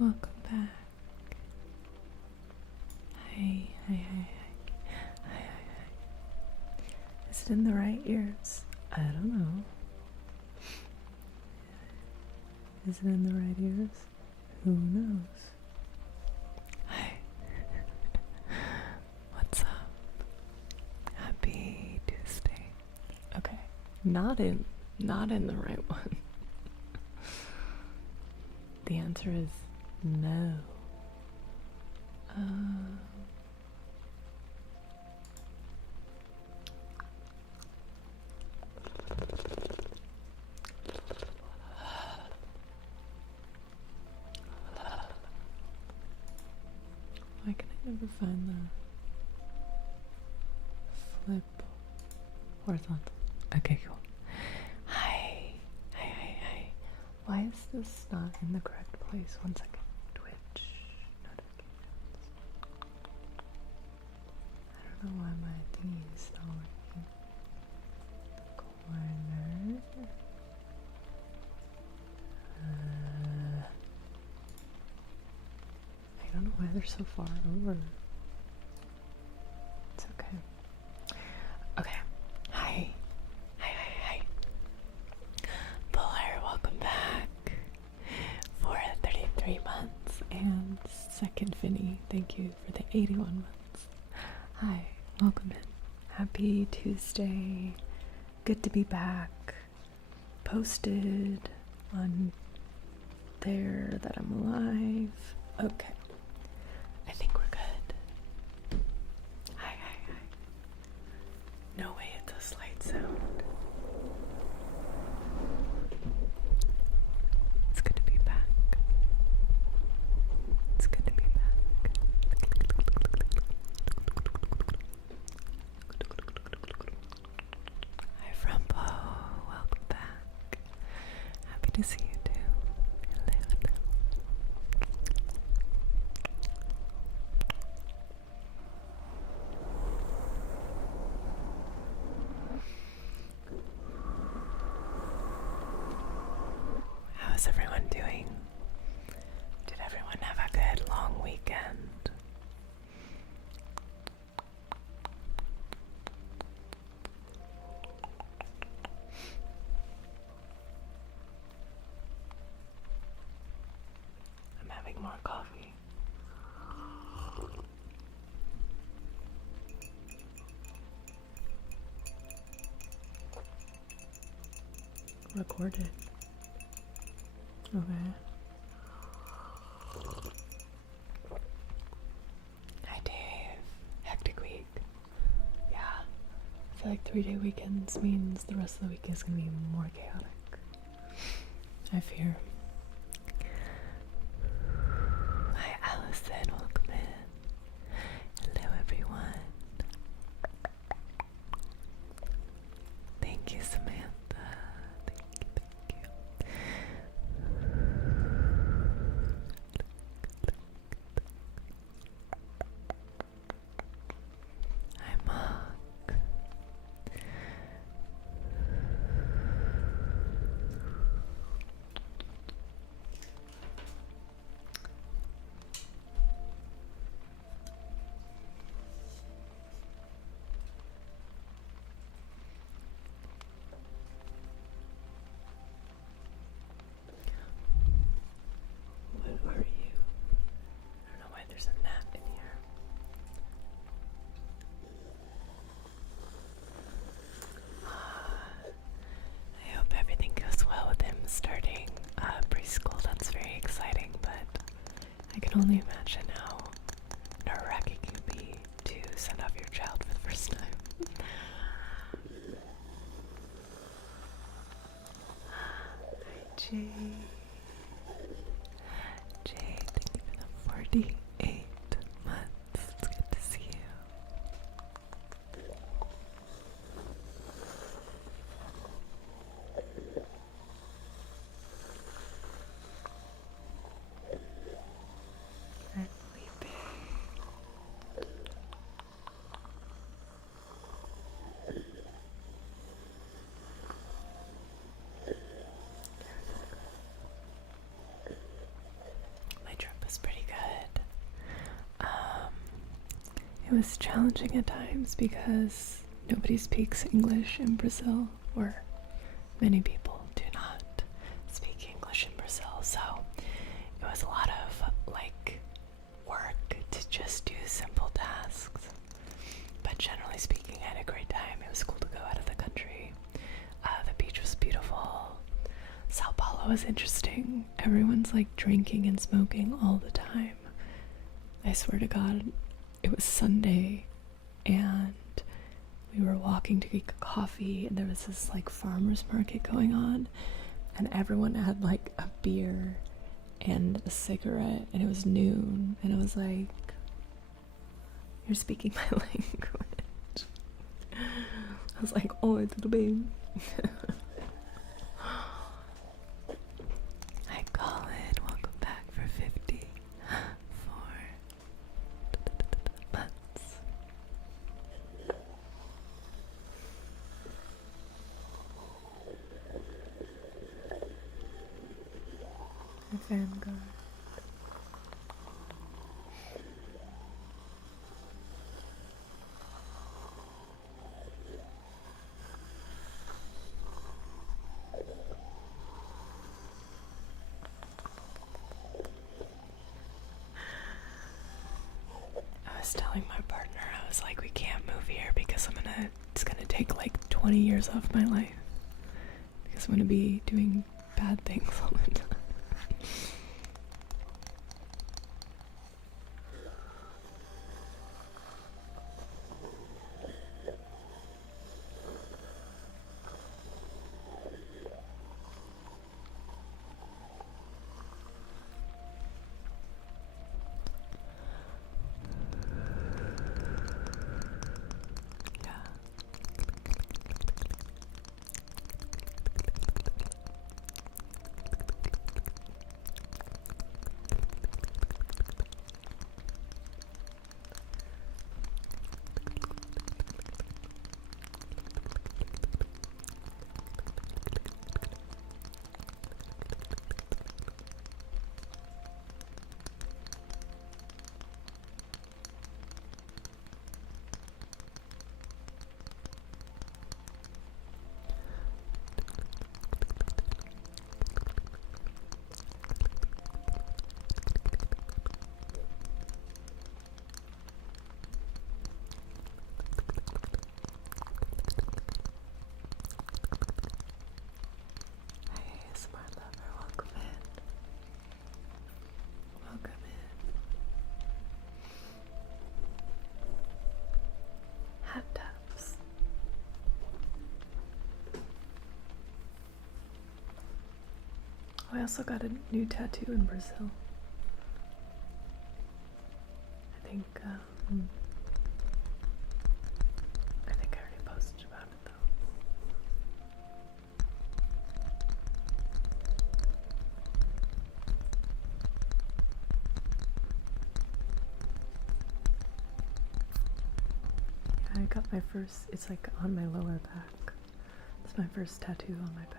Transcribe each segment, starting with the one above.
Welcome back. Hi, hi, hi, hi. Hi, hi, hi. Is it in the right ears? I don't know. Is it in the right ears? Who knows? Hi. What's up? Happy Tuesday. Okay. Not in the right one. The answer is no. Why can I never find the flip horizontal? Okay, cool. Hi. Hi, hi, hi. Why is this not in the correct place? 1 second. Twitch notifications. I don't know why my thingy is not working. Corner. I don't know why they're so far over. It's okay. Okay. Hi. Hi, hi, hi. Polar, welcome back for 33 months. And second Finny, thank you for the 81 months. Hi, welcome in. Happy Tuesday. Good to be back. Posted on there that I'm alive. Okay. I think we're good. Hi, hi, hi. No way it's a slight sound. It's good to be back. It's good to be back. Hi, Frumpo. Welcome back. Happy to see you too. Hello, hello. How is everyone doing? Did everyone have a good long weekend? I'm having more coffee. Recorded. Okay. Hi, Dave. Hectic week. Yeah. I feel like 3-day weekends means the rest of the week is going to be more chaotic. I fear. Hi, Allison. Welcome in. Hello, everyone. Thank you, Samantha. Thank you. Hi, Mark. What are you? I don't know why there's a gnat in here. I hope everything goes well with him starting preschool. That's very exciting, but I can only imagine how nerve-wracking it can be to send off your child for the first time. Hi, Jay. Jay, thank you for the 48 months. It's good to see you. Hi, Felipe. was challenging at times because nobody speaks English in Brazil, or many people do not speak English in Brazil, so it was a lot of like work to just do simple tasks. But generally speaking, I had a great time. It was cool to go out of the country. The beach was beautiful. Sao Paulo was interesting. Everyone's like drinking and smoking all the time. I swear to God, it was Sunday and we were walking to get coffee and there was this like farmer's market going on and everyone had like a beer and a cigarette and it was noon and I was like, you're speaking my language. I was like, oh, tudo bem. Hi Colin, welcome back for 54 months. The Vanguard. I was telling my partner, I was like, we can't move here because it's gonna take like 20 years off my life. Because I'm gonna be doing bad things all the time. I also got a new tattoo in Brazil. I think I already posted about it though. Yeah, I got my first, it's like on my lower back. It's my first tattoo on my back.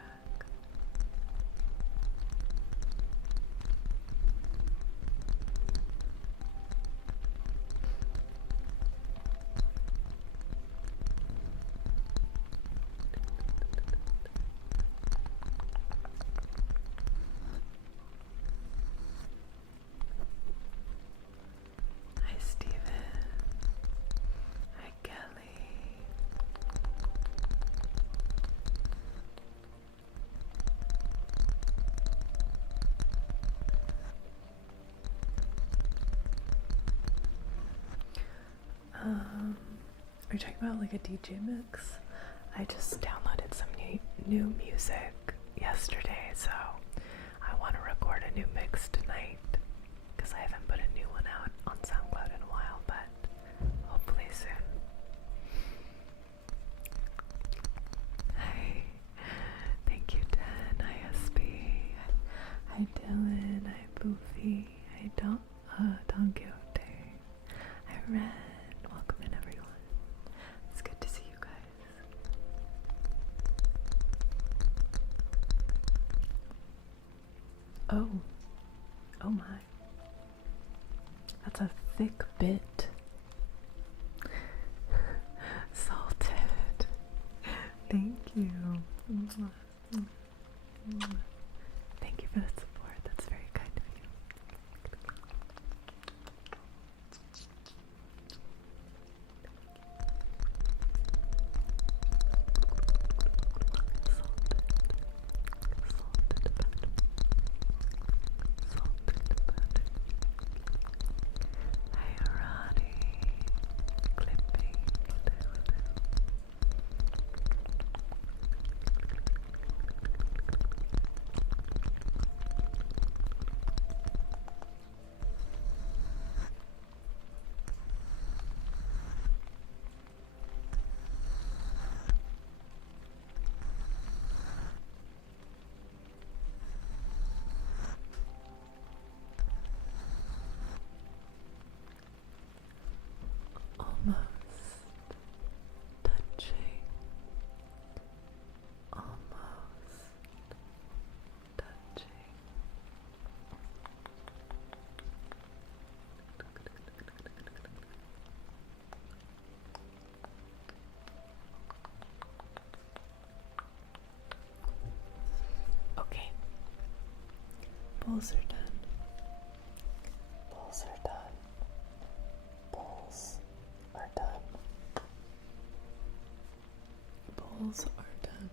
Are you talking about like a DJ mix? I just downloaded some new music yesterday, so I want to record a new mix tonight because I haven't put a new one out on SoundCloud in a while, but hopefully soon. Hi, thank you, Dan. Hi, SB. Hi, Dylan. Hi, Boofy. Hi, Don Quixote. Hi, Ren. Welcome in, everyone. It's good to see you guys. Oh my. That's a thick bit. Thank you for the support. That's very kind of you. Hi, Arati. Clipping. Almost touching. Almost touching. Okay. Bowls are done. Bowls are done. Bowls are done. Bowls are done.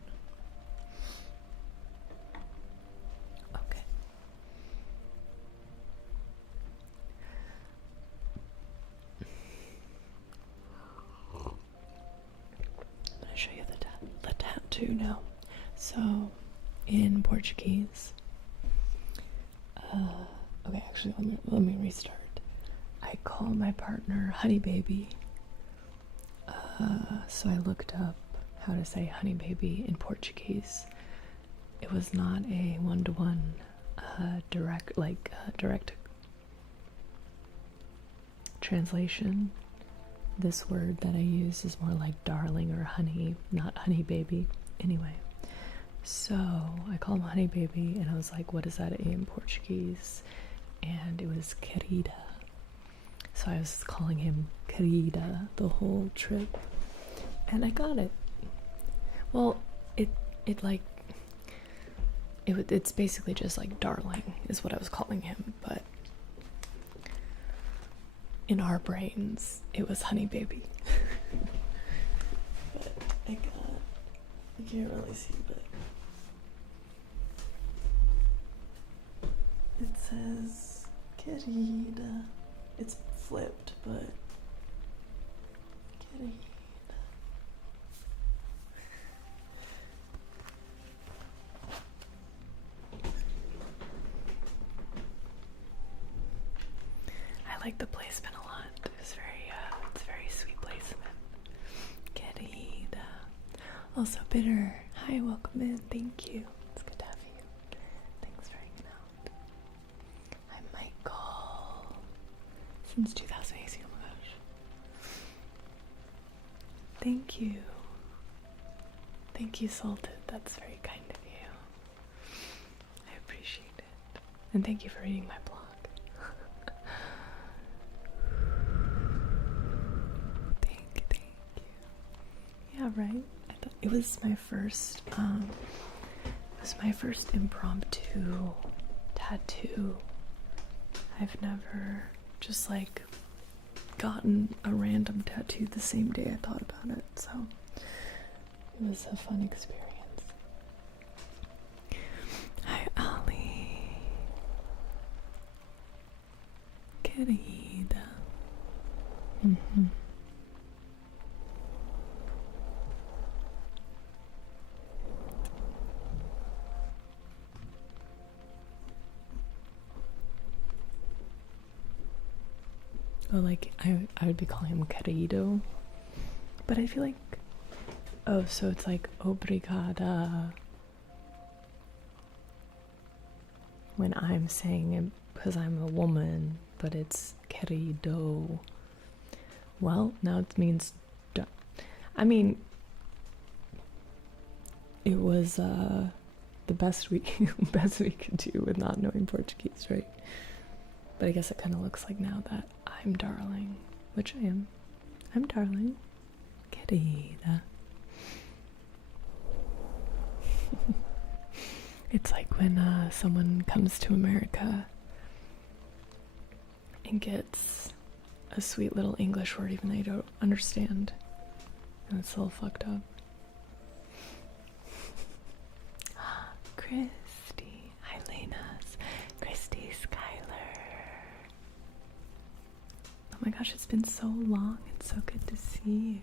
Okay. I'm going to show you the tattoo now. So, in Portuguese, okay, actually, let me restart. I call my partner Honey Baby. So I looked up how to say Honey Baby in Portuguese. It was not a one-to-one direct translation. This word that I use is more like darling or honey, not honey baby. Anyway, so I call him Honey Baby, and I was like, what is that in Portuguese? And it was querida. So I was calling him querida the whole trip, and I got it. Well, it's basically just like darling is what I was calling him, but in our brains it was Honey Baby. But you can't really see, but it says querida. It's flipped, but querida. I like the placement a lot. It's very sweet placement. Querida. Also bitter. Hi, welcome in. Thank you. It's good to have you. Thanks for hanging out. Hi, Michael. Since 2018. Oh my gosh. Thank you. Thank you, Salted. That's very kind of you. I appreciate it. And thank you for reading my blog. Thank you. Yeah, right? I thought it was my first impromptu tattoo. I've never just like gotten a random tattoo the same day I thought about it, so it was a fun experience. Hi, Ali. Querida. Oh, like I would be calling him querido, but I feel like, oh, so it's like obrigada when I'm saying it because I'm a woman, but it's querido. Well, now it means I mean, it was the best we could do with not knowing Portuguese, right? But I guess it kind of looks like now that I'm darling, which I am. I'm darling. Querida. when someone comes to America and gets a sweet little English word even though you don't understand. And it's a little fucked up. Christy. Hi, Lena's. Christy Skylar. Oh my gosh, it's been so long. It's so good to see you.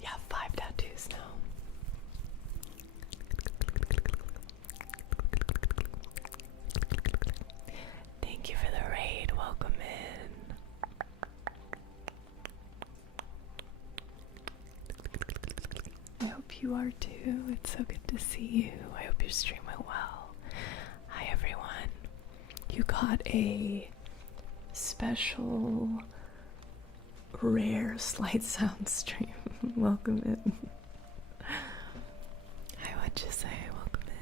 You have 5 tattoos now. Thank you for the raid. Welcome in. I hope you are too. It's so good to see you. I hope your stream went well. Hi everyone. You got a special rare slight sound stream. Welcome in. Hi, what'd you say? Welcome in.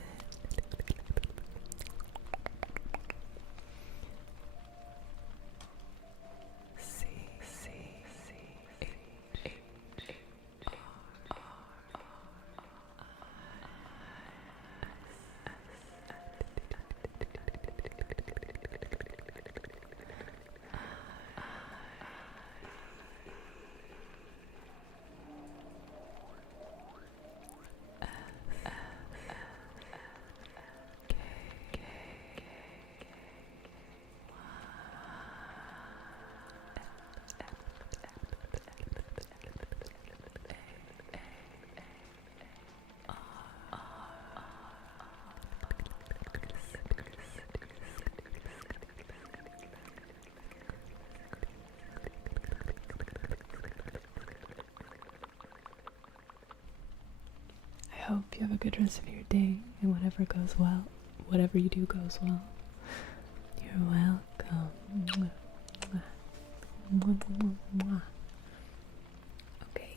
C C C H H R R I hope you have a good rest of your day and whatever goes well, whatever you do goes well. You're welcome. Okay.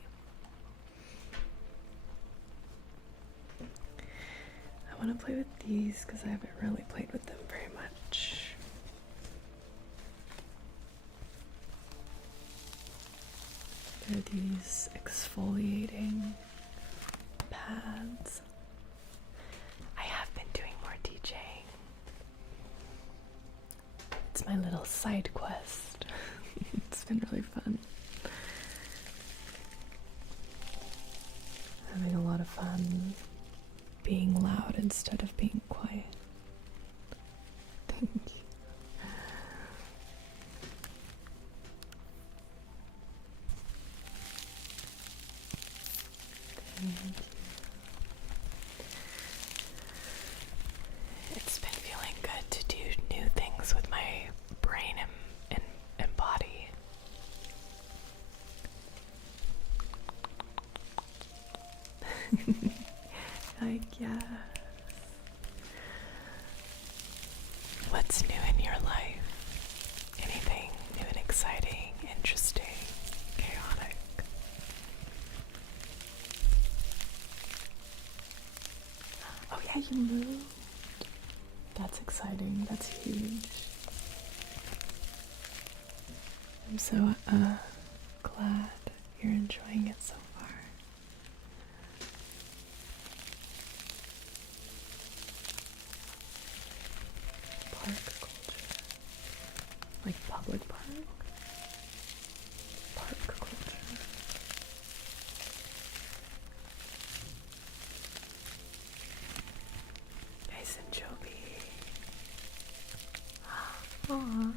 I want to play with these because I haven't really played with them very much. They're these exfoliating pads. I have been doing more DJing. It's my little side quest. It's been really fun. Having a lot of fun being loud instead of being quiet. Thank you. Thank you. It's been feeling good to do new things with my brain and body. Like, yes. What's new in your life? Anything new and exciting, interesting, chaotic? Oh yeah, you moved. That's exciting. That's huge. I'm so glad you're enjoying it so far. Park culture. Like public park? Park culture. Nice and Joby. Aww.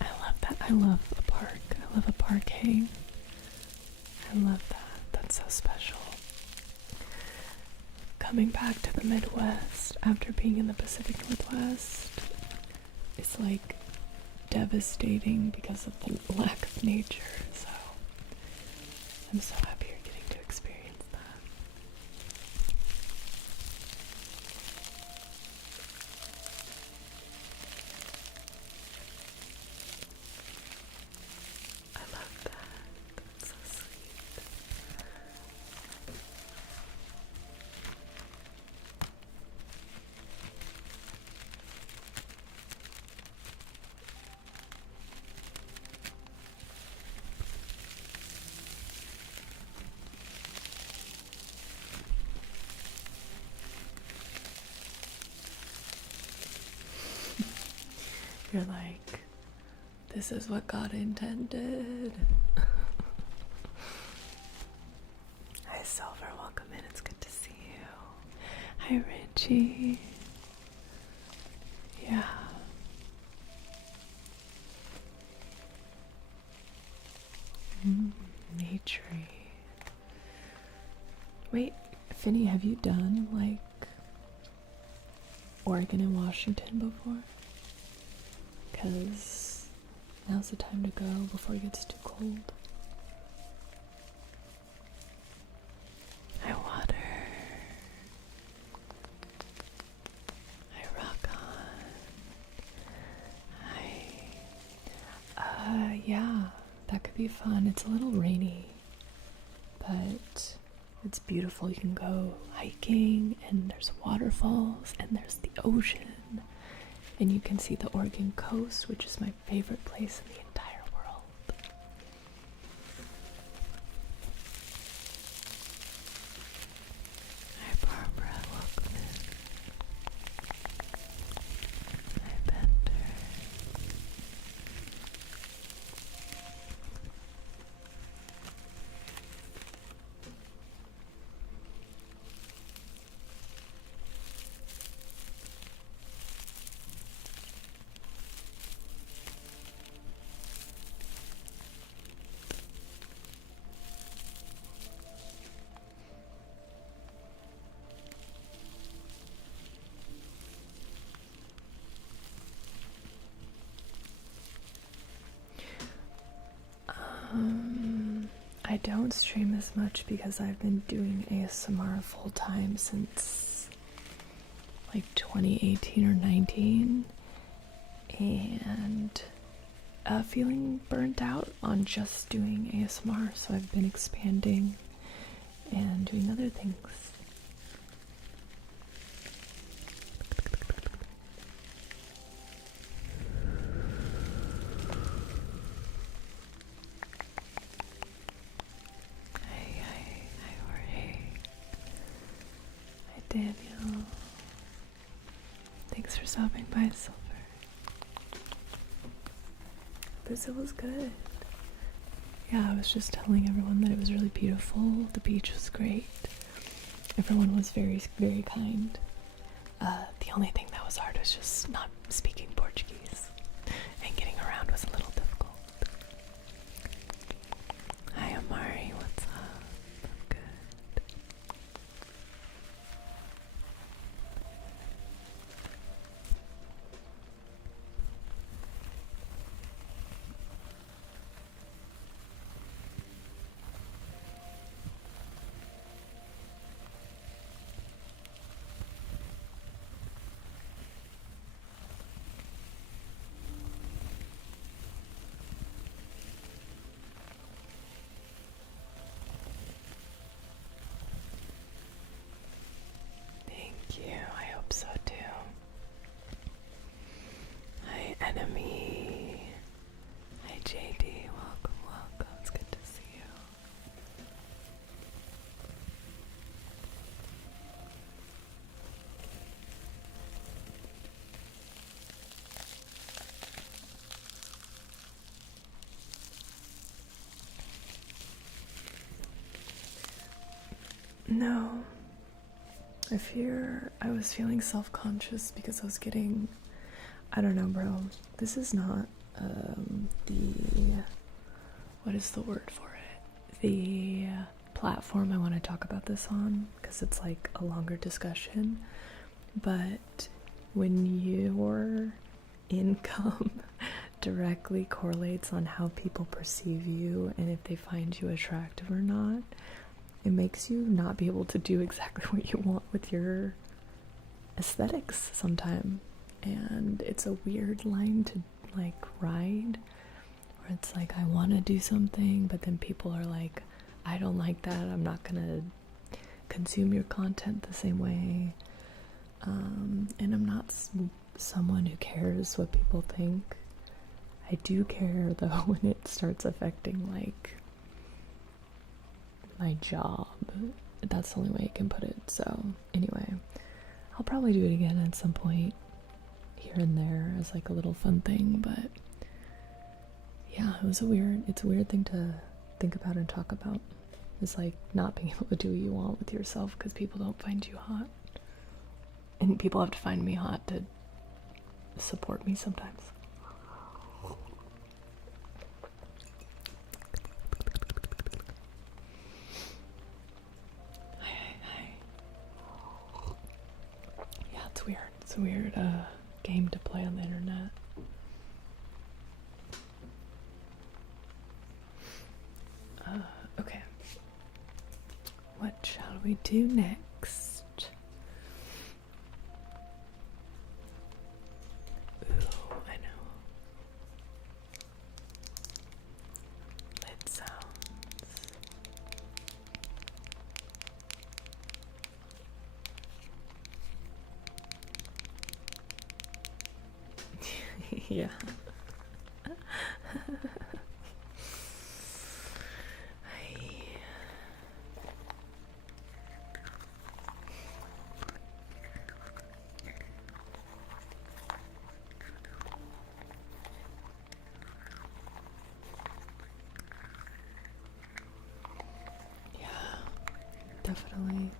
I love that. I love a park. I love a park hang. I love that. That's so special. Coming back to the Midwest after being in the Pacific Northwest is like devastating because of the lack of nature. So I'm so happy you're getting to experience that. I love that. That's so sweet. You're like, this is what God intended. Hi Silver, welcome in, it's good to see you. Hi Richie. Yeah. Nature. Wait, Finny, have you done like Oregon and Washington before? Because now's the time to go before it gets too cold. Hi water. Hi rock on. Hi. Yeah, that could be fun. It's a little rainy, but it's beautiful. You can go hiking, and there's waterfalls, and there's the ocean, and you can see the Oregon coast, which is my favorite place in the entire world. Hi Barbara, welcome in. Hi Bender. I don't stream as much because I've been doing ASMR full time since like 2018 or 19, and feeling burnt out on just doing ASMR, so I've been expanding and doing other things. Daniel, thanks for stopping by, Silver. Brazil was good. Yeah, I was just telling everyone that it was really beautiful. The beach was great. Everyone was very, very kind. The only thing that was hard was just not speaking Portuguese, and getting around was a little difficult. Hi, Amari, what's up? I'm good. Thank you, I hope so too. Hi, enemy. Hi, JD. Welcome, welcome. It's good to see you. No. I was feeling self-conscious because I was getting, I don't know, bro. This is not what is the word for it? The platform I want to talk about this on, because it's like a longer discussion. But when your income directly correlates on how people perceive you and if they find you attractive or not, it makes you not be able to do exactly what you want with your aesthetics sometime. And it's a weird line to like ride, where it's like, I want to do something, but then people are like, I don't like that, I'm not gonna consume your content the same way. And I'm not someone who cares what people think. I do care though when it starts affecting like my job. That's the only way I can put it. So anyway, I'll probably do it again at some point here here and there as like a little fun thing, but yeah, it's a weird thing to think about and talk about. It's like not being able to do what you want with yourself because people don't find you hot. And people have to find me hot to support me sometimes. Hi. Yeah, it's weird. It's a weird game to play on the internet. Okay. What shall we do next? Ooh, I know. Lid sounds. Yeah. Definitely.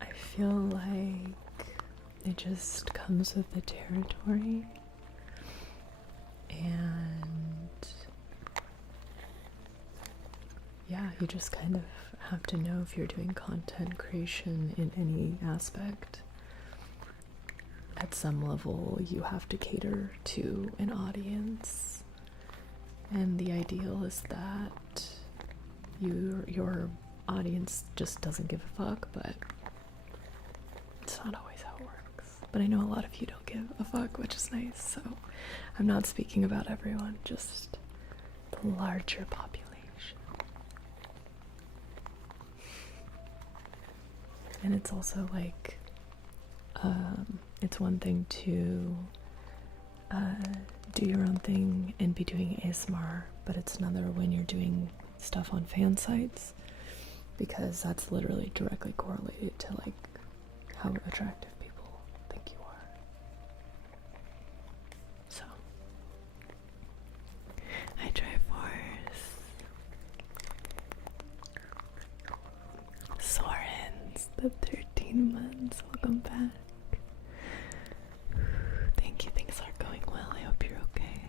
I feel like it just comes with the territory, and yeah, you just kind of have to know if you're doing content creation in any aspect. At some level, you have to cater to an audience, and the ideal is that your audience just doesn't give a fuck, but it's not always how it works. But I know a lot of you don't give a fuck, which is nice, so I'm not speaking about everyone, just the larger population. And it's also like, it's one thing to do your own thing and be doing ASMR, but it's another when you're doing stuff on fan sites, because that's literally directly correlated to like how attractive people think you are. So I Triforce, Sorens, the 13 months, welcome back. Thank you, things are going well, I hope you're okay.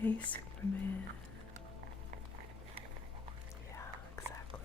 Hey, Superman. Yeah, exactly.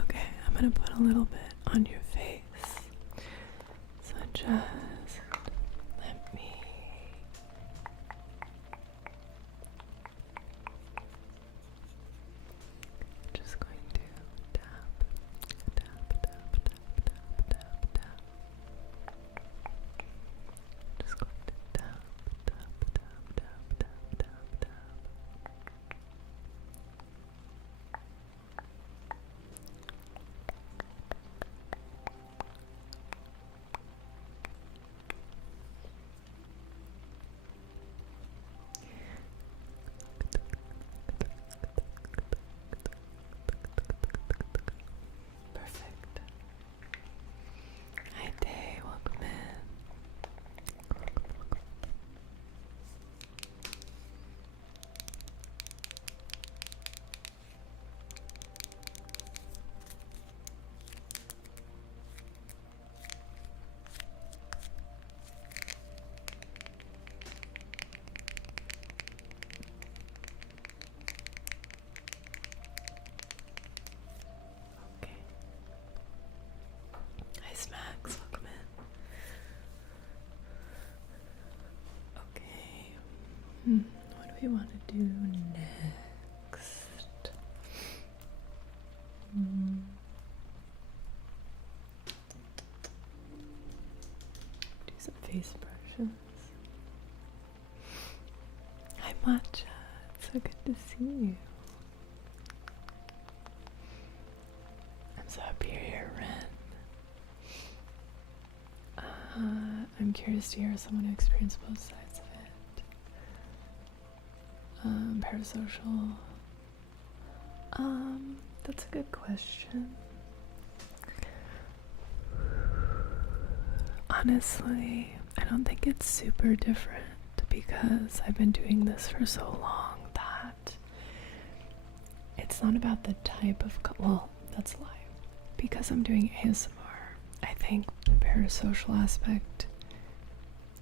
Okay, I'm gonna put a little bit on your face. So just let me just going to tap, tap, tap, tap, tap, tap, tap. Just going to tap, tap, tap, tap, tap, tap, tap. we want to do next? Do some face brushes. Hi Matcha, it's so good to see you. I'm so happy you're here, Ren. I'm curious to hear someone who experienced both sides of it. Parasocial. That's a good question. Honestly, I don't think it's super different because I've been doing this for so long that it's not about the type of well, that's a lie. Because I'm doing ASMR, I think the parasocial aspect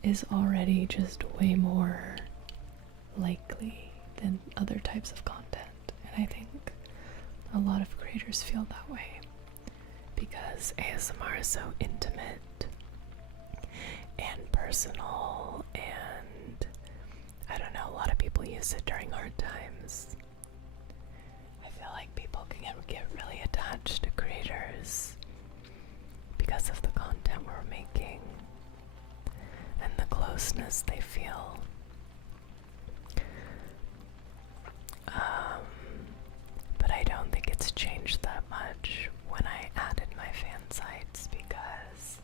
is already just way more likely than other types of content, and I think a lot of creators feel that way because ASMR is so intimate and personal, and I don't know, a lot of people use it during hard times. I feel like people can get really attached to creators because of the content we're making and the closeness they feel. But I don't think it's changed that much when I added my fan sites because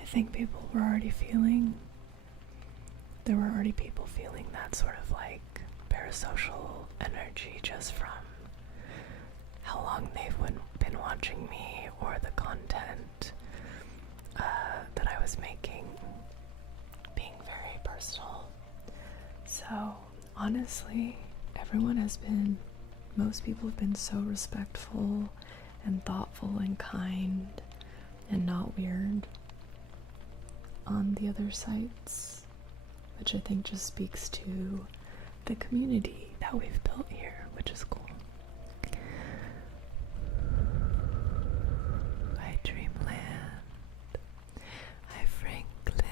I think people were already feeling, there were already people feeling that sort of like parasocial energy just from how long they've been watching me or the content that I was making being very personal. So honestly, most people have been so respectful and thoughtful and kind and not weird on the other sites, which I think just speaks to the community that we've built here, which is cool. Hi Dreamland. Hi Franklin.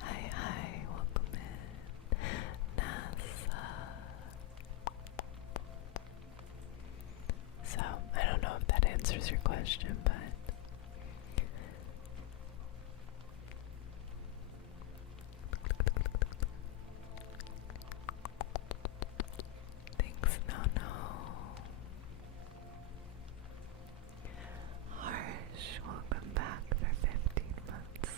Hi, welcome in. NASA. So, I don't know if that answers your question, but thanks, no. Harsh, welcome back for 15 months.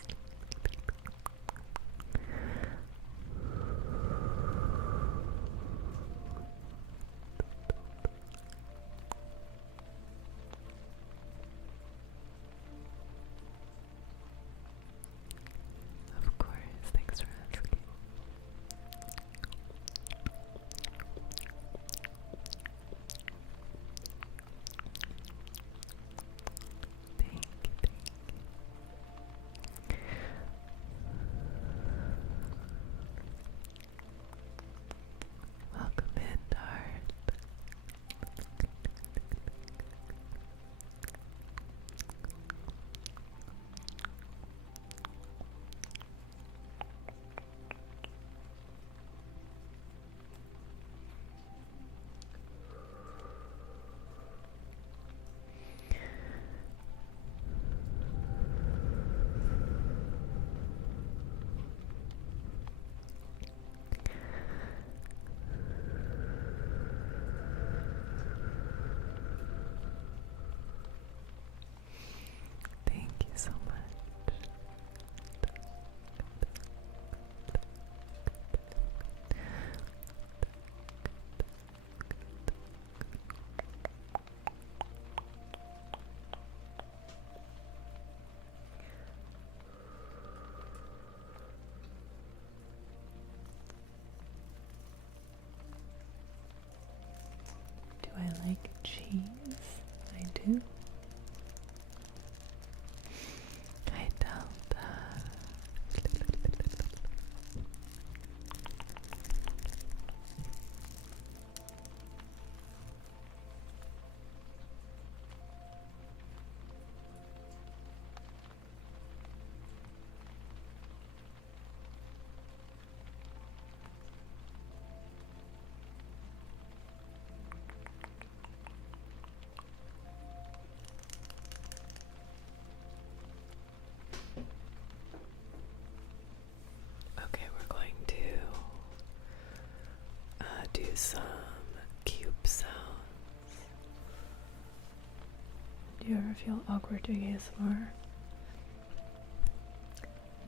ever feel awkward doing ASMR?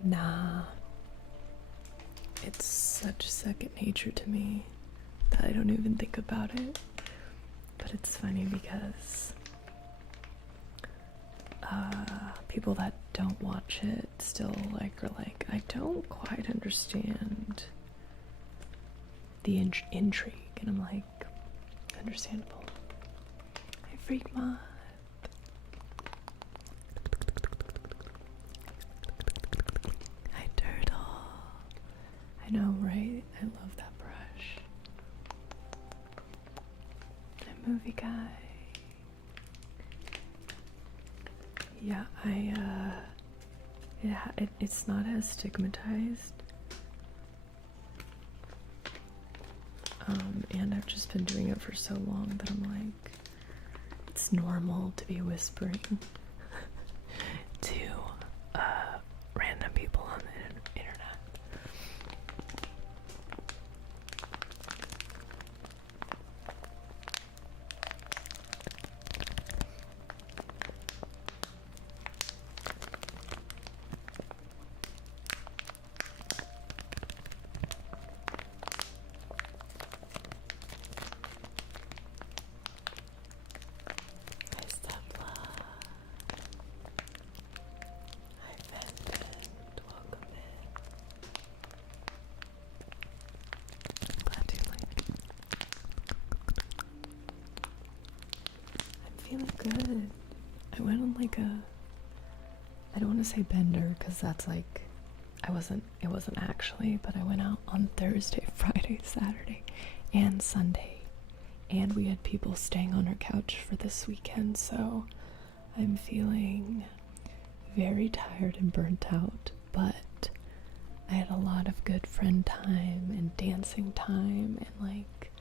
Nah. It's such second nature to me that I don't even think about it. But it's funny because people that don't watch it still are like, I don't quite understand the intrigue. And I'm like, understandable. I freak mod. Hi turtle. I know, right? I love that brush. Hi movie guy. Yeah, it's not as stigmatized. And I've just been doing it for so long that I'm like, it's normal to be whispering to random people on the internet. Feeling good. I went on like I don't want to say bender because that's like, it wasn't actually, but I went out on Thursday, Friday, Saturday, and Sunday, and we had people staying on our couch for this weekend, so I'm feeling very tired and burnt out, but I had a lot of good friend time and dancing time and like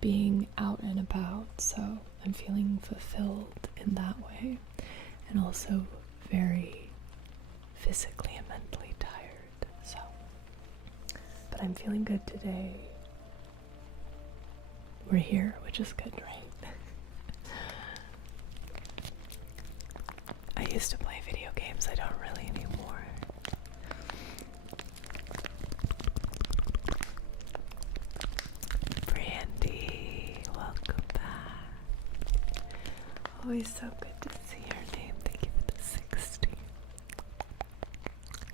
being out and about, so I'm feeling fulfilled in that way, and also very physically and mentally tired, so, but I'm feeling good today. We're here, which is good, right? I used to play video games, I don't really anymore. Brandy, welcome back. Always so good to see your name. Thank you for the 60.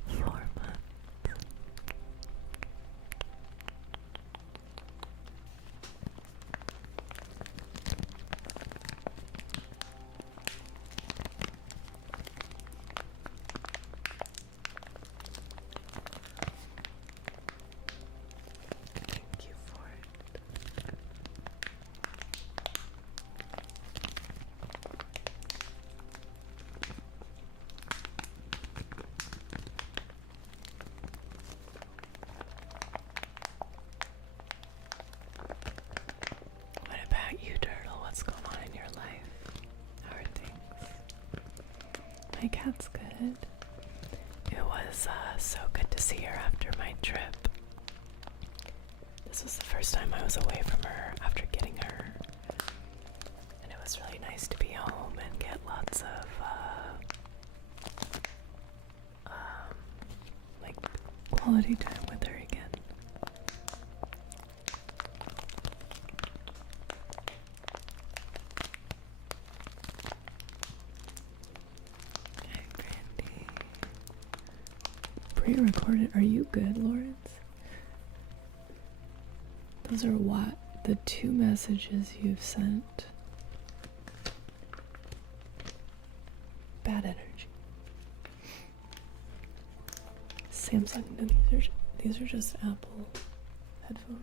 4 months. Thank you for it. What about you, Turtle? What's going on in your life? How are things? My cat's good. It was so good to see her after my trip. This was the first time I was away from her after getting her. And it was really nice to be home and get lots of like quality time with her again. Hey, Brandy. Pre-recorded. Are you good, Lawrence? Those are what? The 2 messages you've sent. Bad energy. Samsung. No, these are just Apple headphones.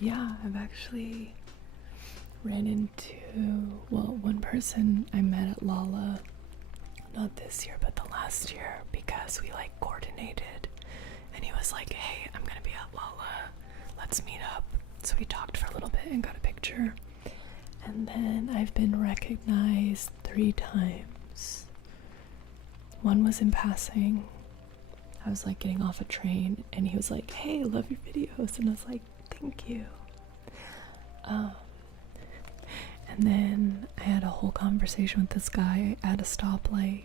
Yeah, I've actually ran into, well, one person I met at Lala, not this year, but the last year, because we like coordinated, and he was like, hey, I'm gonna be at Lala, let's meet up. So we talked for a little bit and got a picture. And then I've been recognized 3 times. One was in passing. I was like getting off a train and he was like, hey, love your videos, and I was like, thank you. And then I had a whole conversation with this guy at a stoplight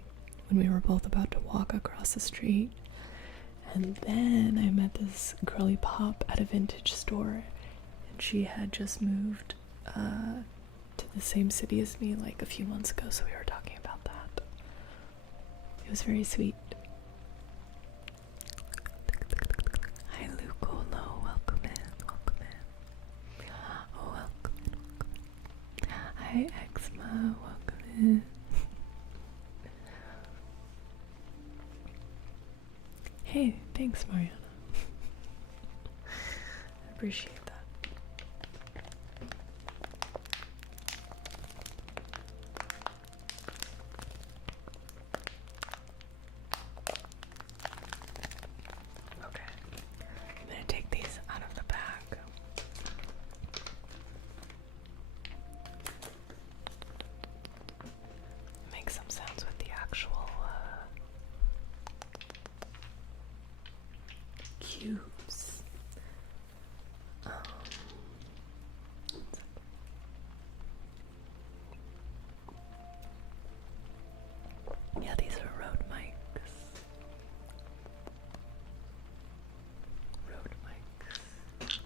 when we were both about to walk across the street. And then I met this girly pop at a vintage store, and she had just moved to the same city as me like a few months ago, so we were talking about that. It was very sweet. Hi Lucolo, welcome in, welcome in. Oh, welcome in, welcome in. Hi Exma, welcome in. Hey, thanks Mariana. I appreciate that. Okay, I'm gonna take these out of the bag. Make some sounds with the actual cubes. Yeah, these are Rode mics. Rode mics.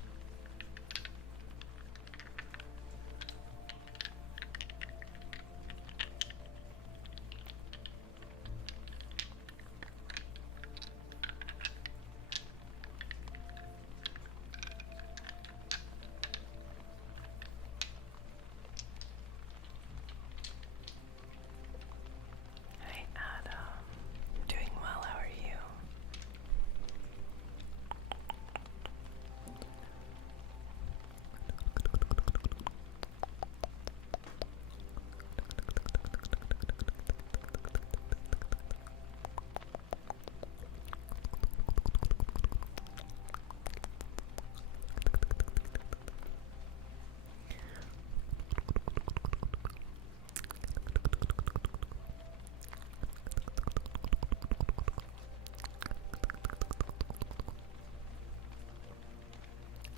Hi Adam. I'm doing well, how are you?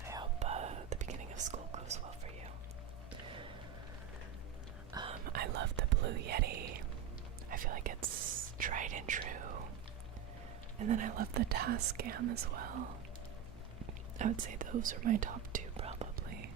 I hope the beginning of school goes well for you. I love the Blue Yeti. I feel like it's tried and true. And then I love the Tascam as well. I would say those are my top 2 probably.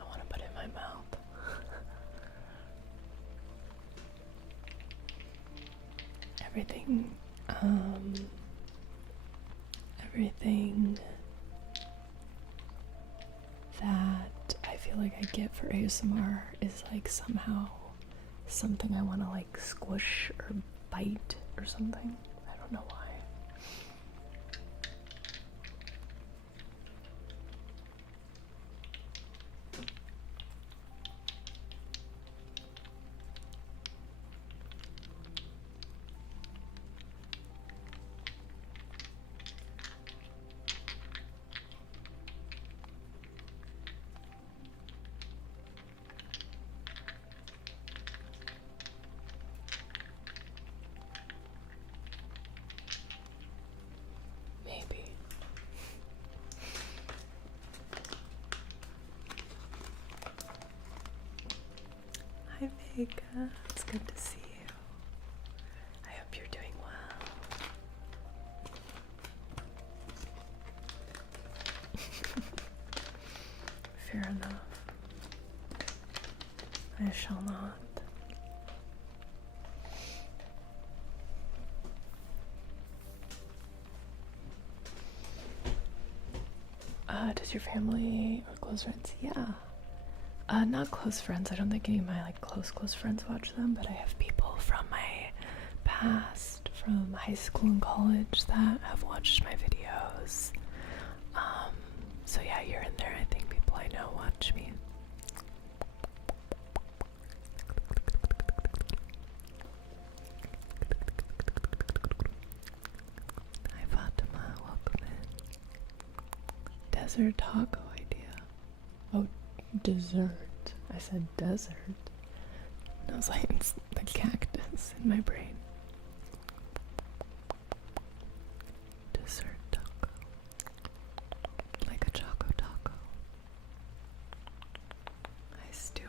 I want to put it in my mouth. Everything, everything that I feel like I get for ASMR is like somehow something I want to like squish or bite or something. I don't know why. Malika. It's good to see you. I hope you're doing well. Fair enough. I shall not. Does your family or close friends? Yeah. Not close friends. I don't think any of my close friends watch them, but I have people from my past, from high school and college that have watched my videos. So yeah, you're in there. I think people I know watch me. Hi Fatima, welcome in. Desert taco idea. Oh, dessert. I said desert. And I was like, it's the cactus in my brain. Dessert taco. Like a choco taco. Hi, Stuart.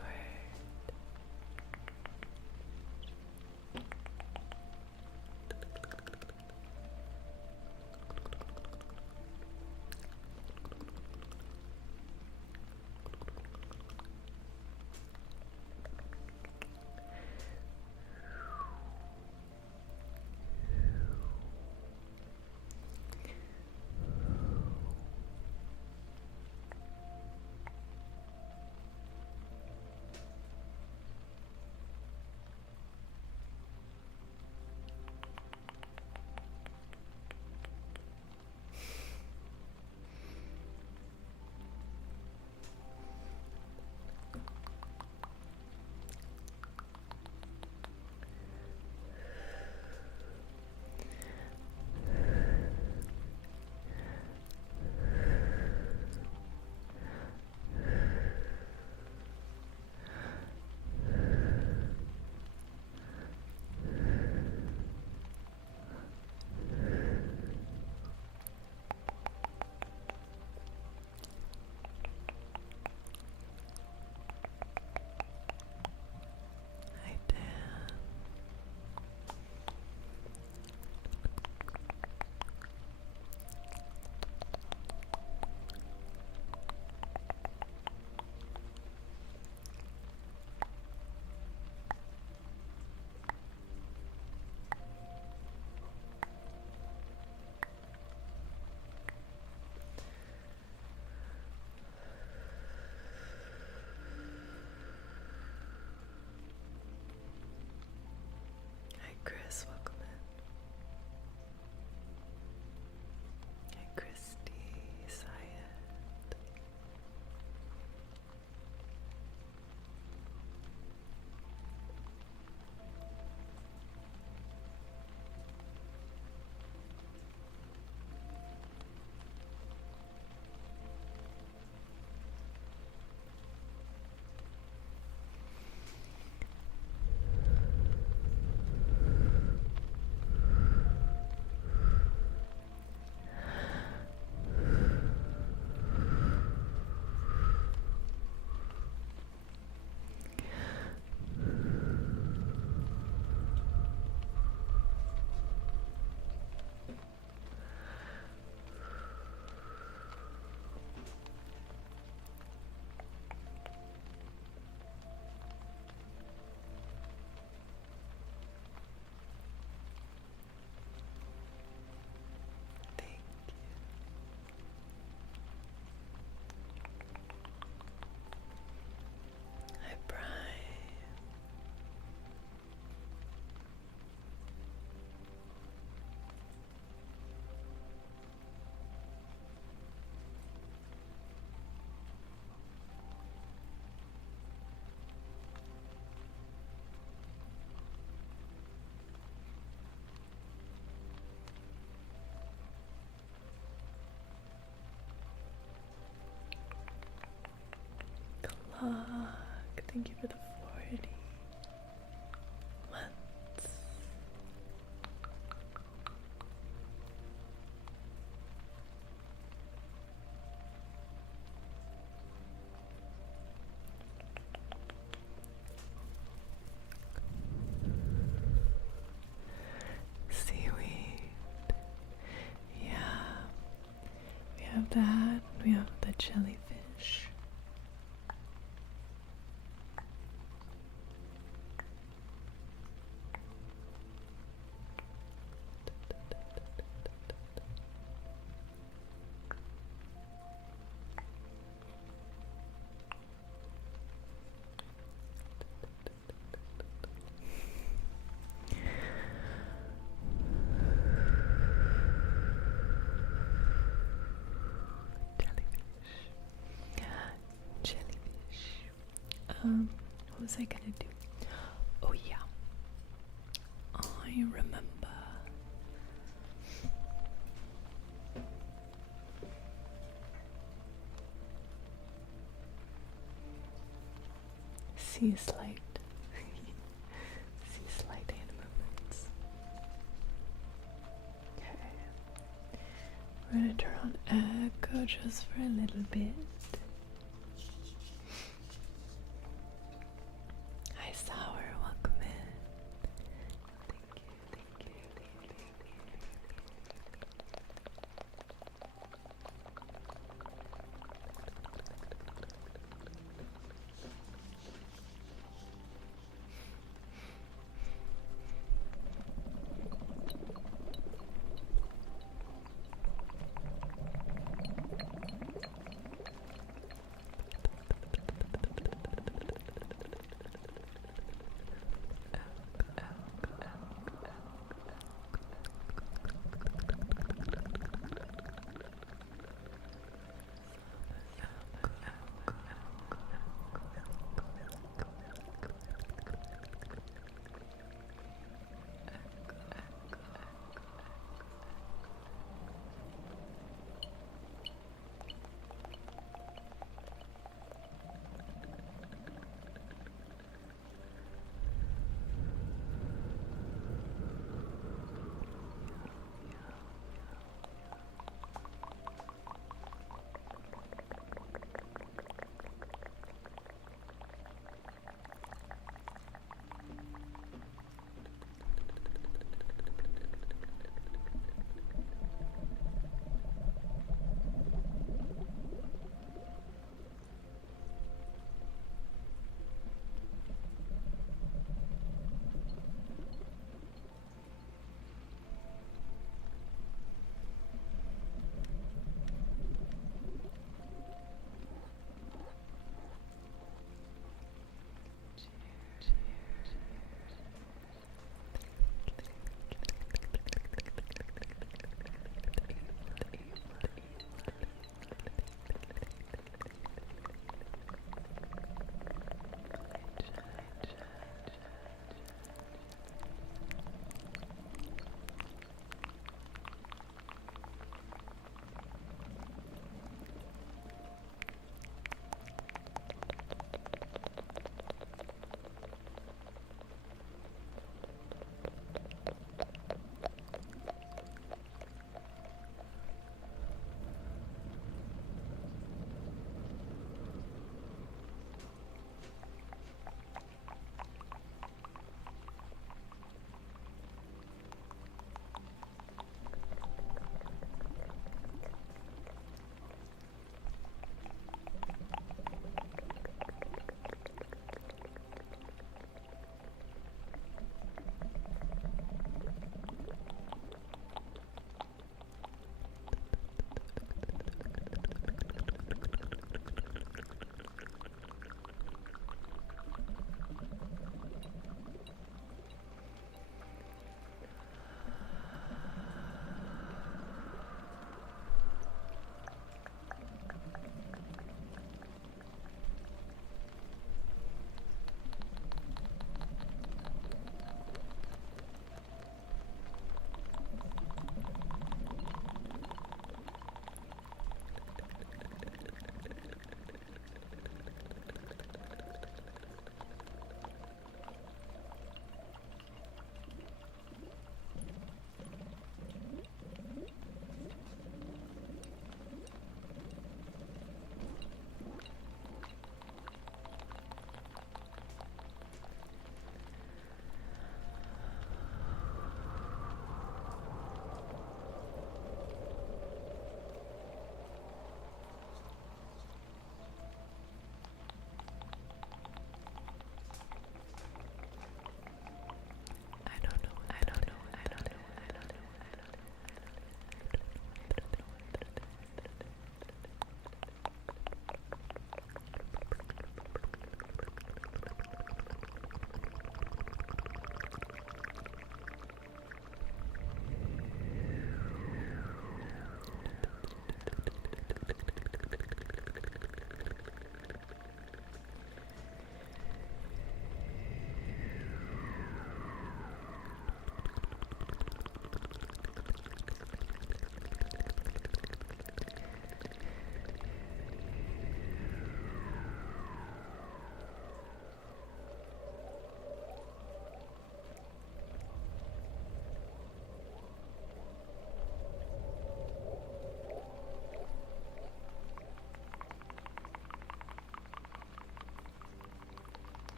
Chris, welcome in. Hey, Christy, Syed. Hi, Brian. Clock, thank you for the 40 months. that. We have the jellyfish. Jellyfish. What was I gonna do? Oh yeah, I remember. Sea slide. Sea slide hand movements. Okay. We're gonna turn on echo just for a little bit. Hi Sour, welcome in. Thank you, thank you, thank you, thank you.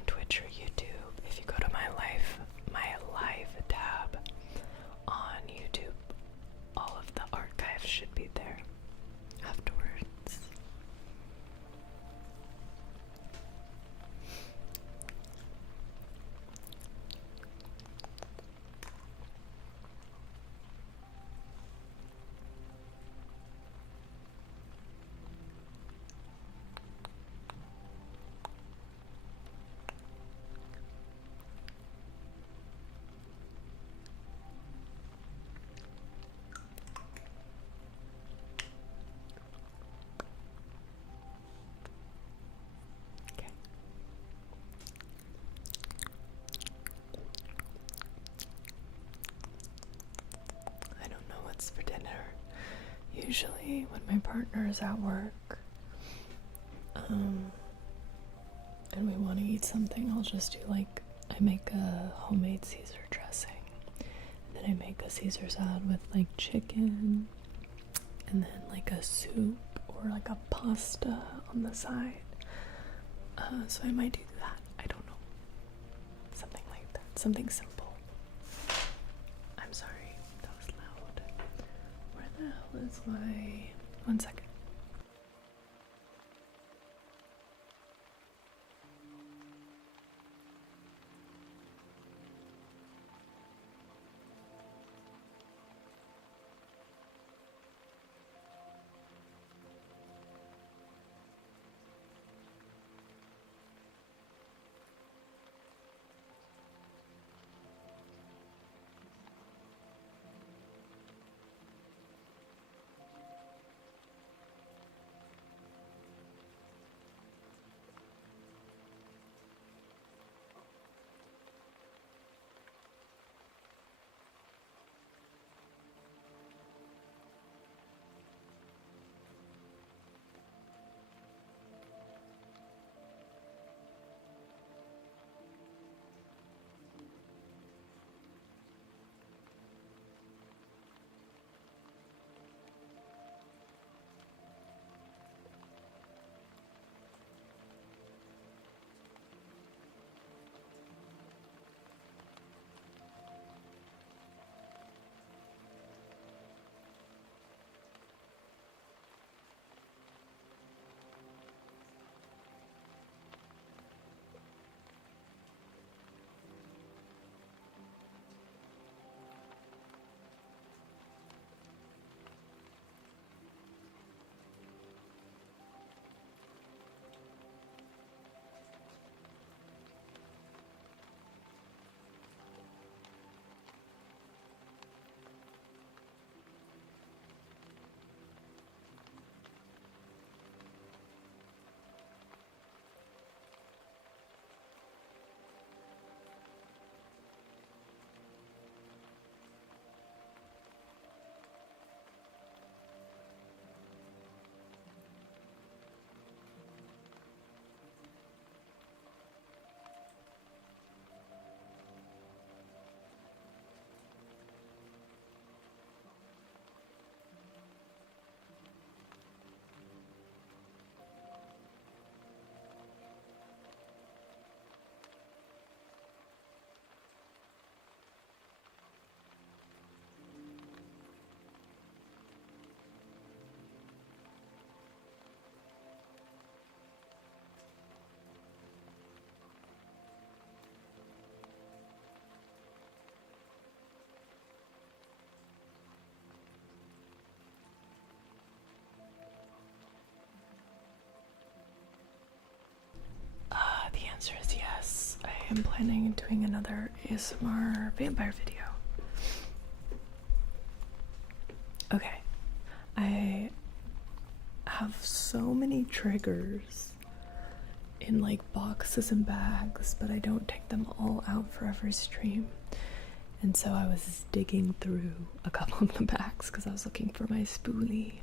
on Twitch or YouTube, if you go to my live tab on YouTube, all of the archives should be there afterwards. I don't know what's for dinner. Usually when my partner is at work, and we want to eat something, I'll just do like, I make a homemade Caesar dressing, and then I make a Caesar salad with like chicken, and then like a soup or like a pasta on the side. So I might do that. I don't know. Something like that. Something simple. I'm sorry, that was loud. Where the hell is my... 1 second. The answer is yes. I am planning on doing another ASMR vampire video. Okay. I have so many triggers in like boxes and bags, but I don't take them all out for every stream. And so I was digging through a couple of the bags because I was looking for my spoolie.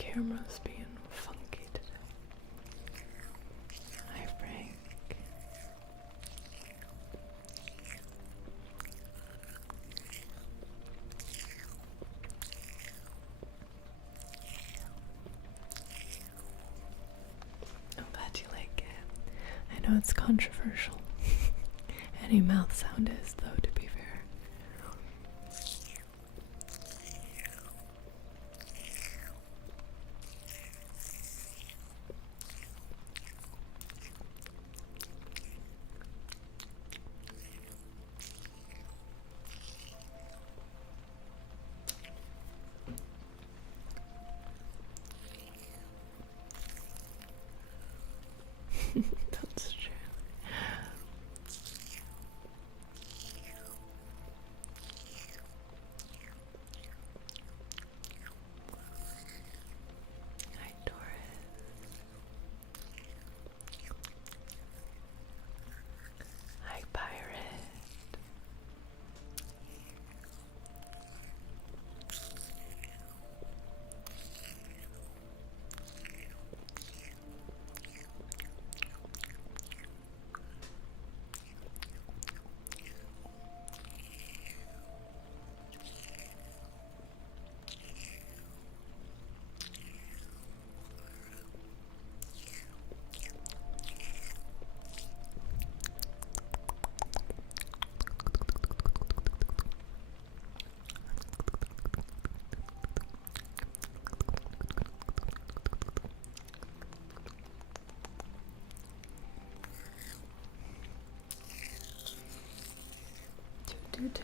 camera's being funky today. Hi, Frank. I'm glad you like it. I know it's controversial. Any mouth sound is, though, to be fair. That's true. Hi, Doris. Hi, Pirate.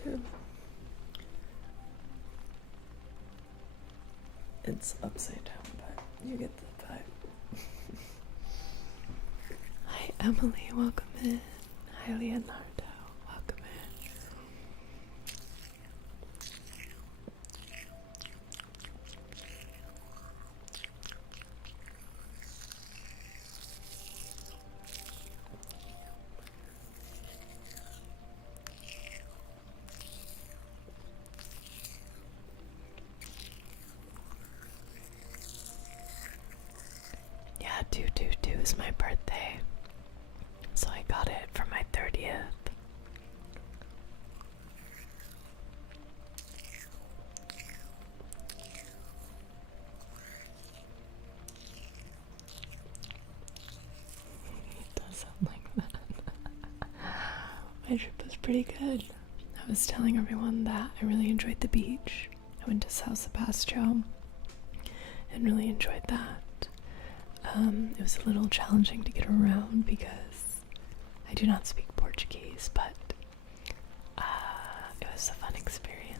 Do. It's upside down, but you get the vibe. Hi, Emily, welcome in. Hi, Leonardo, welcome in. Yeah, 222 is my birthday, so I got it for my 30th. It does sound like that. My trip was pretty good. I was telling everyone that I really enjoyed the beach. I went to Sao Sebastião and really enjoyed that. It was a little challenging to get around because I do not speak Portuguese, but it was a fun experience.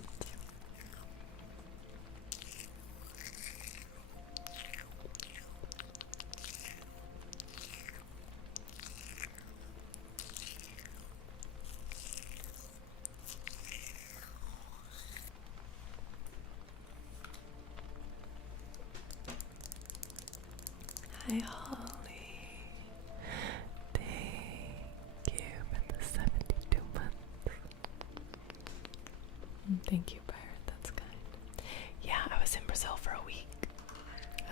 Hi, Holly. Thank you for the 72 months. Thank you, Pirate. That's kind. Yeah, I was in Brazil for a week.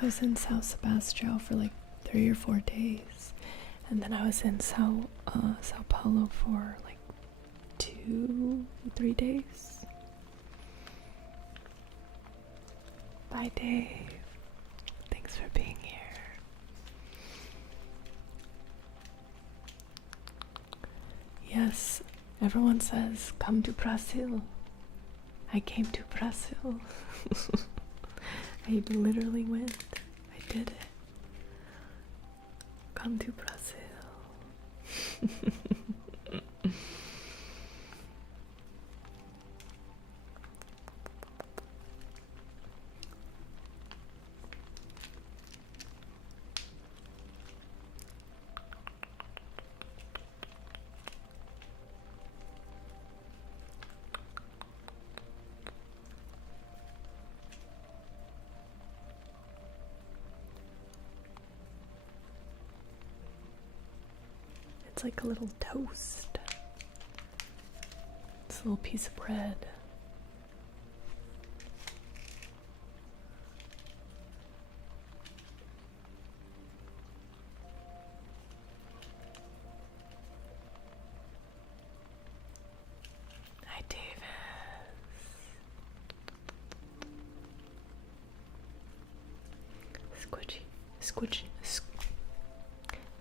I was in Sao Sebastião for like 3 or 4 days. And then I was in Sao Paulo for like 2, 3 days. Bye, Dave. Thanks for being here. Yes, everyone says, come to Brazil. I came to Brazil. I literally went. I did it. Come to Brazil. It's like a little toast. It's a little piece of bread.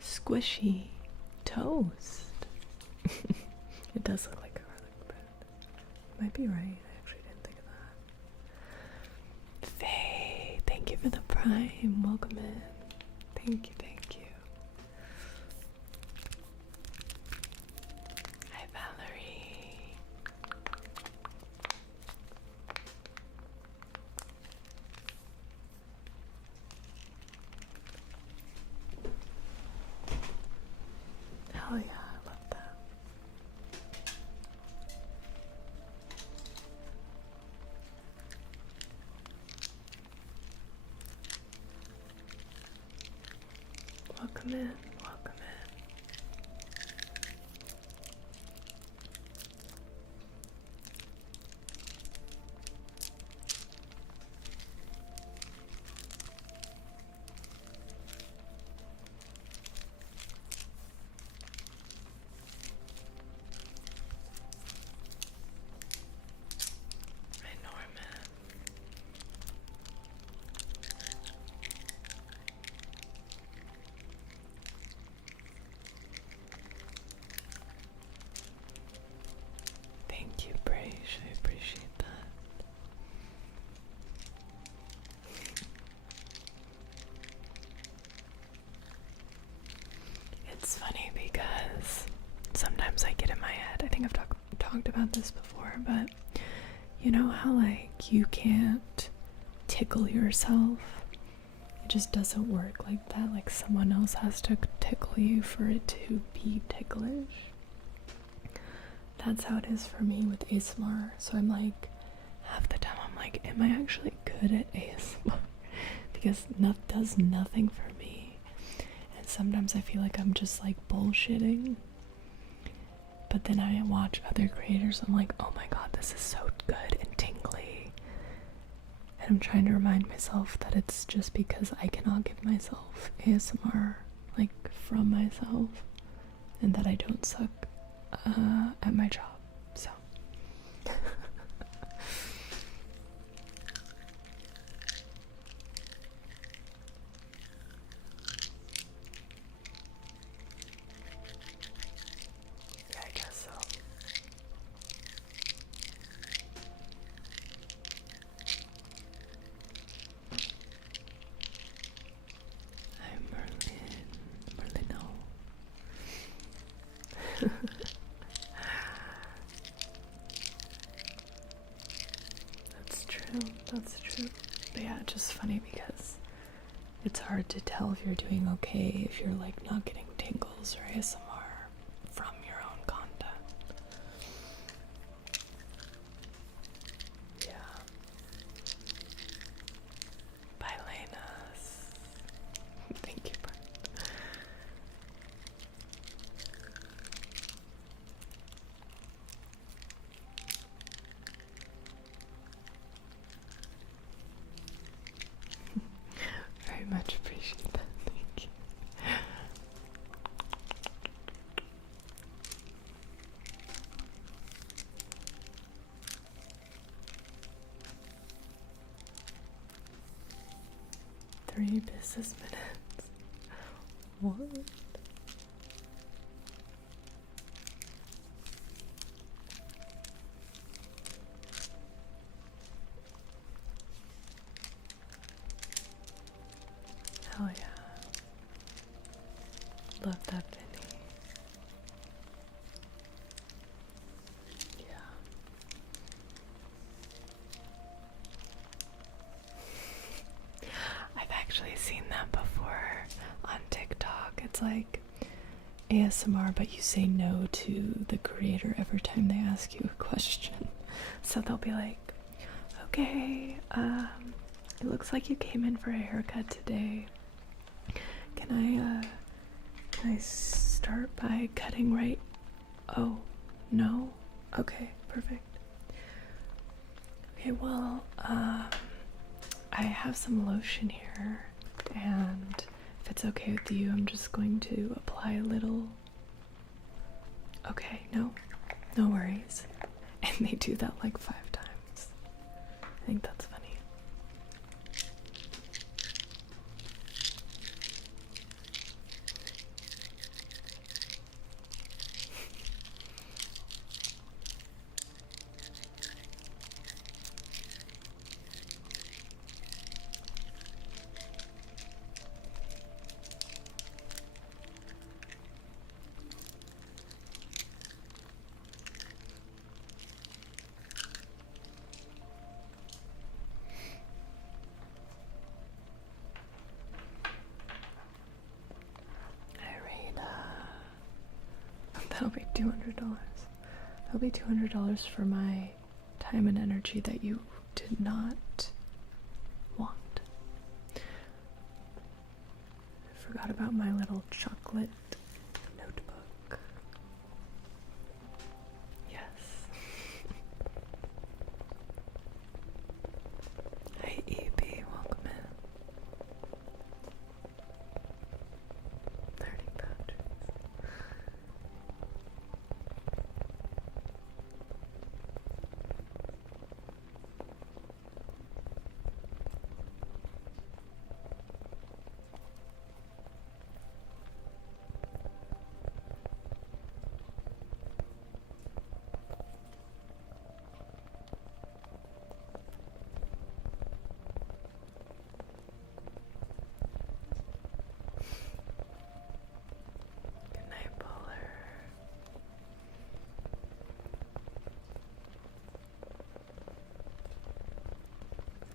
squishy toast. It does look like garlic bread. You might be right. I actually didn't think of that. Faye, thank you for the prime. Welcome in. Thank you, thank you. Hi, Valerie. Hell yeah, I love that. Welcome in, welcome in. Hi, Norman. Thank you, Braish. I appreciate that. It's funny because sometimes I get in my head. I think I've talked about this before, but you know how like you can't tickle yourself? It just doesn't work like that. Like someone else has to tickle you for it to be ticklish. That's how it is for me with ASMR. So I'm like, half the time I'm like, am I actually good at ASMR? Because that does nothing for me. And sometimes I feel like I'm just like bullshitting. But then I watch other creators, I'm like, oh my god, this is so good and tingly. And I'm trying to remind myself that it's just because I cannot give myself ASMR, like, from myself. And that I don't suck at my job, so. Yeah, I guess so. Hi, Merlino. That's true. But yeah, it's just funny because it's hard to tell if you're doing okay if you're like not getting tingles or ASMR from your own content. Yeah. Bye, Lenas. Thank you, Brent. Very much appreciate that. Thank you. Three business minutes. What? Hell yeah. Love that, Vinny. Yeah. I've actually seen that before on TikTok. It's like ASMR, but you say no to the creator every time they ask you a question. So they'll be like, okay, it looks like you came in for a haircut today. Can I start by cutting right? Oh, no? Okay, perfect. Okay, well, I have some lotion here, and if it's okay with you, I'm just going to apply a little. Okay, no worries. And they do that like 5 times. I think that's funny. $200. That'll be $200 for my time and energy that you did not want. I forgot about my little chocolate notebook. Yes. Hi, EB, welcome in. 30 batteries. Good night, Polar.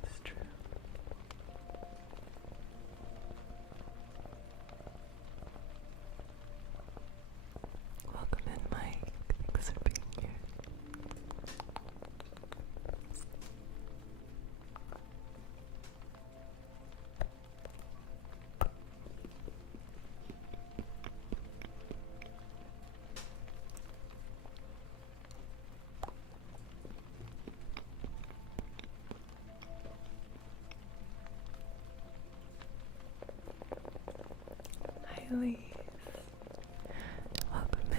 It's true. Welcome in, Mike. Thanks for being here. Hi, Elise. Welcome in.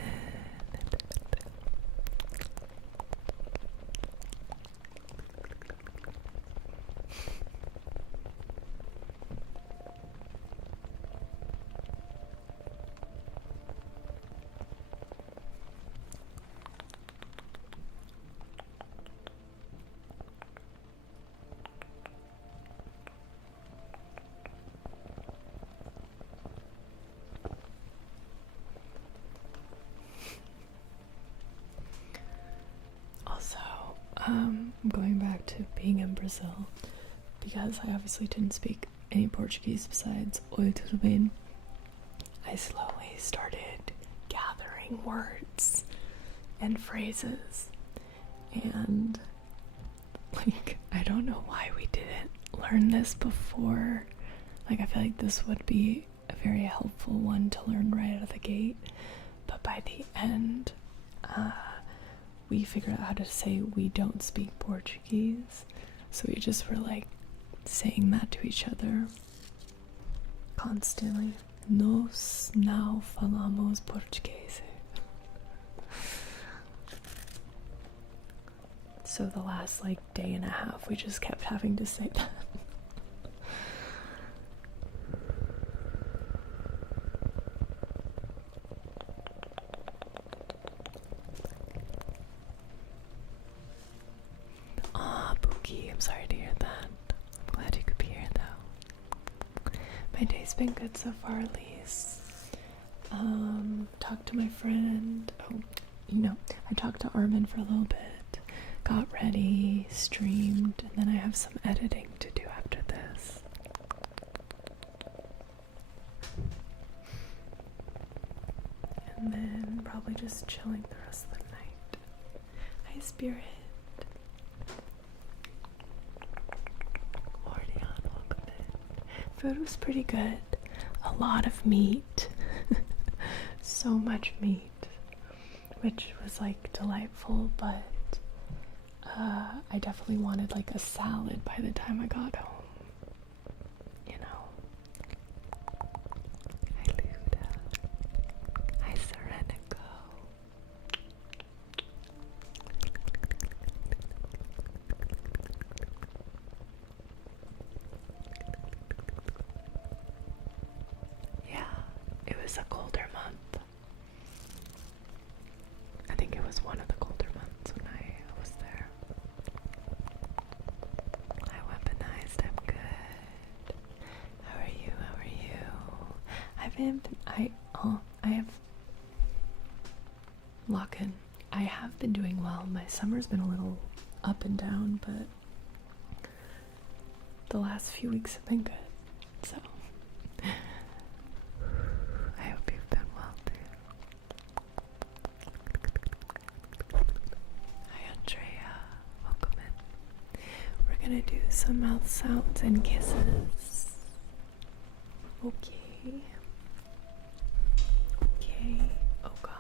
Also, I'm going back to being in Brazil because I obviously didn't speak any Portuguese besides Oi, tudo bem. I slowly started gathering words and phrases, and like, I don't know why we didn't learn this before. Like, I feel like this would be a very helpful one to learn right out of the gate, but by the end, we figured out how to say we don't speak Portuguese, so we just were like saying that to each other constantly. Nós não falamos português. So the last like day and a half, we just kept having to say that. Pookie, I'm sorry to hear that. I'm glad you could be here though. My day's been good so far, Elise. Talked to my friend. I talked to Armin for a little bit, got ready, streamed, and then I have some editing to do after this. And then probably just chilling the rest of the night. Hi, Spirit. Wardion, welcome in. Food was pretty good. A lot of meat. So much meat, which was like delightful, but I definitely wanted like a salad by the time I got home, you know. Hi, Luda. Hi, Serenico. Yeah, it was a colder month. I think it was one of the colder months when I was there. Hi, Weaponized, I'm good. How are you? How are you? I have lock-in. I have been doing well. My summer's been a little up and down, but the last few weeks have been good. So I hope you've been well too. gonna do some mouth sounds and kisses. Okay. Okay. Oh god.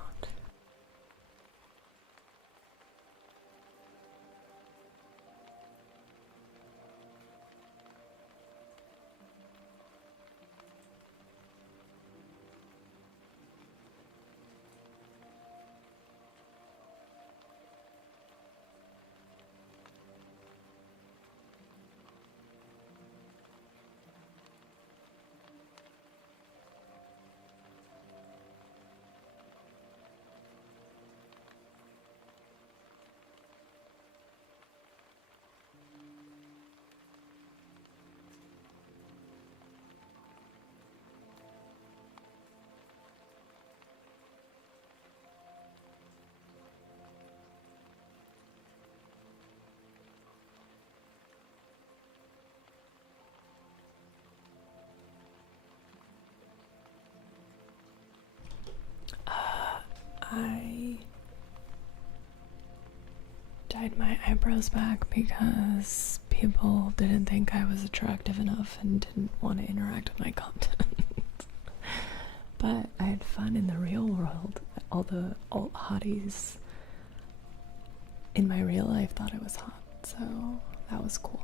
I dyed my eyebrows back because people didn't think I was attractive enough and didn't want to interact with my content. But I had fun in the real world. All the alt hotties in my real life thought I was hot, so that was cool.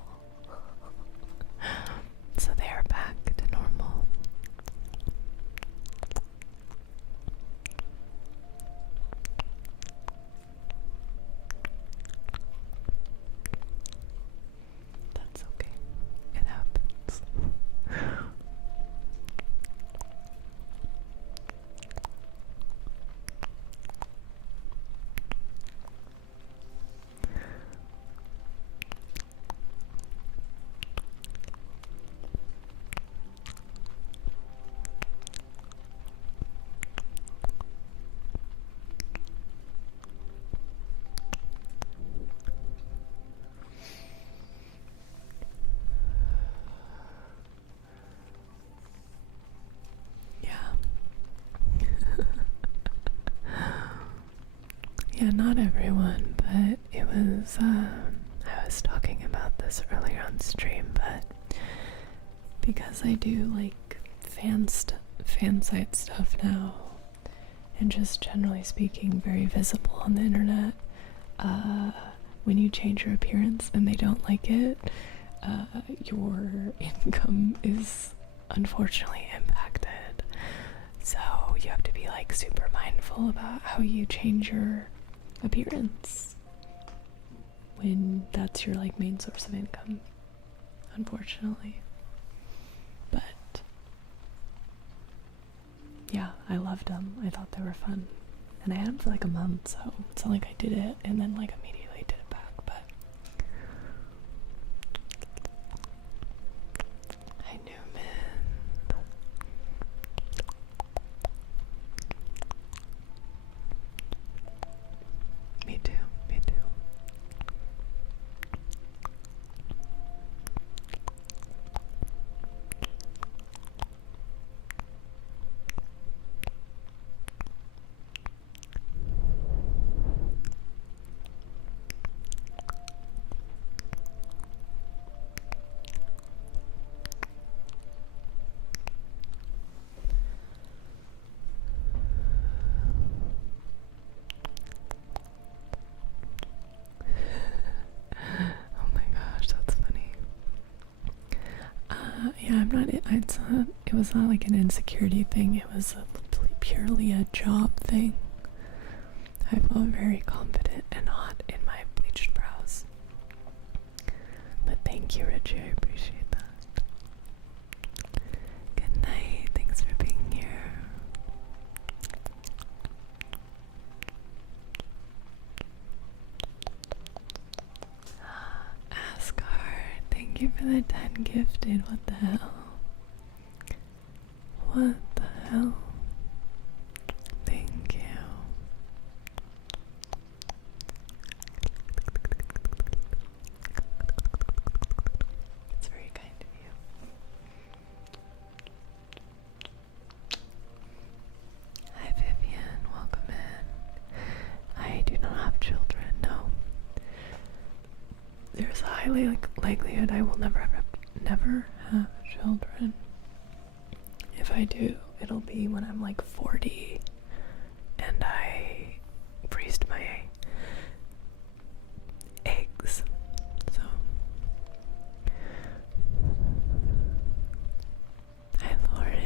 So they are back to normal. That's okay. It happens. Yeah, not everyone, but it was, I was talking about this earlier on stream, but because I do, like, fan site stuff now, and just generally speaking, very visible on the internet, when you change your appearance and they don't like it, your income is unfortunately impacted. So you have to be, like, super mindful about how you change your appearance when that's your, like, main source of income, unfortunately. But yeah, I loved them. I thought they were fun, and I had them for like a month, so it's not like I did it and then like immediately did it back. But I knew, man. Me too, me too. Oh my gosh, that's funny. Yeah, it was not like an insecurity thing, it was purely a job thing. I felt very confident and hot in my bleached brows. But thank you, Richie, I appreciate that. Good night, thanks for being here. Asgard, thank you for the 10 gifted. What the hell? What the hell? Thank you. It's very kind of you. Hi Vivian, welcome in. I do not have children, no. There's a high highly likelihood I will never have children. If I do, it'll be when I'm like 40 and I freezed my eggs. So, hi Lauren.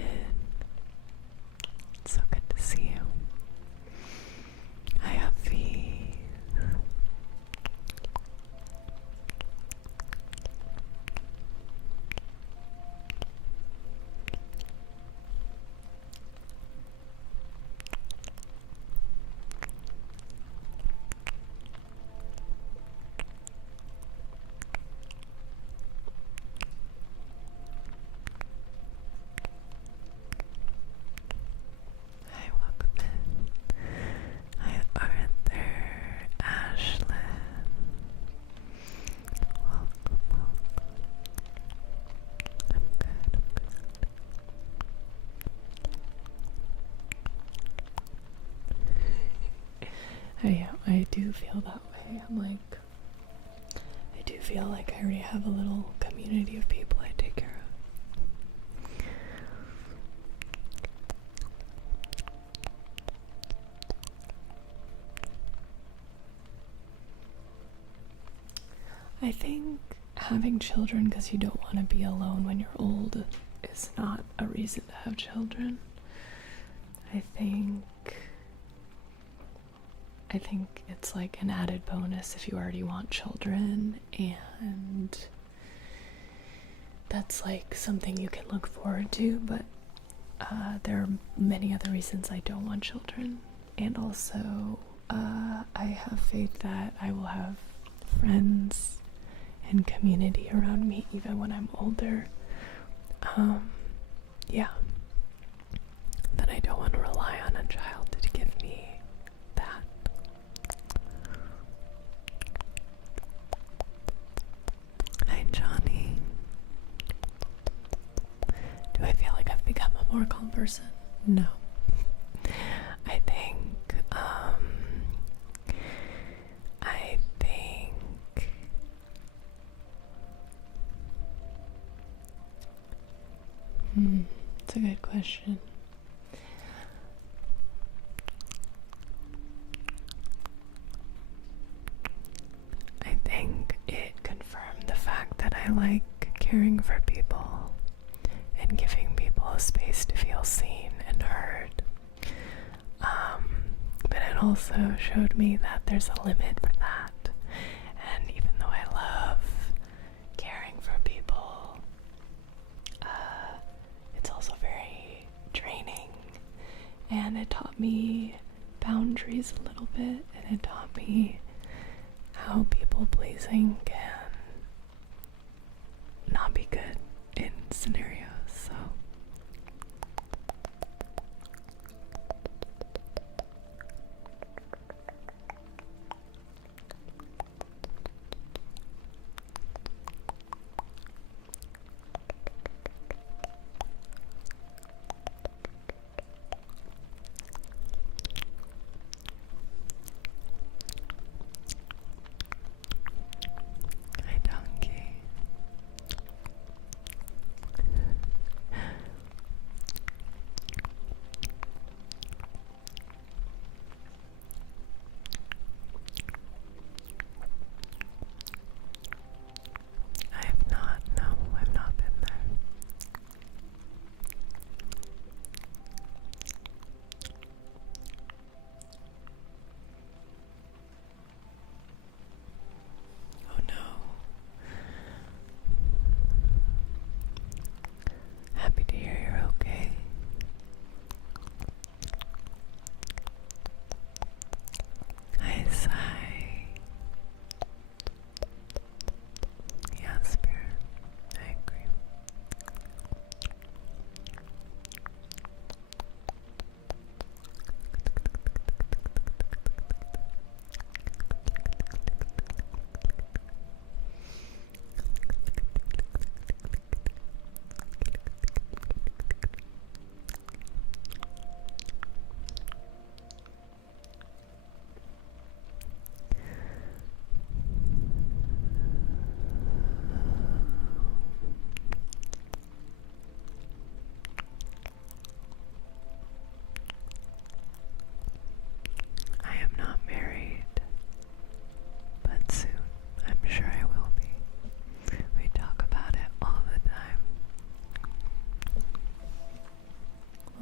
It's so good to see you. Hi Hafiz. Hi, welcome in. Hi Arthur, Ashlyn. Welcome, welcome. I'm good, I do feel that way. I do feel like I already have a little community of people I take care of. I think having children because you don't want to be alone when you're old is not a reason to have children. I think it's like an added bonus if you already want children, and that's like something you can look forward to, but there are many other reasons I don't want children. And also I have faith that I will have friends and community around me even when I'm older. Yeah, that I don't want to rely on a child to give me that. Hi Johnny. Do I feel like I've become a more calm person? No. I think it's a good question. I think it confirmed the fact that I like caring for people and giving people a space to feel seen and heard. But it also showed me that there's a limit for that. And even though I love caring for people, it's also very draining. And it taught me boundaries a little bit, and it taught me how people pleasing can not be good in scenarios. So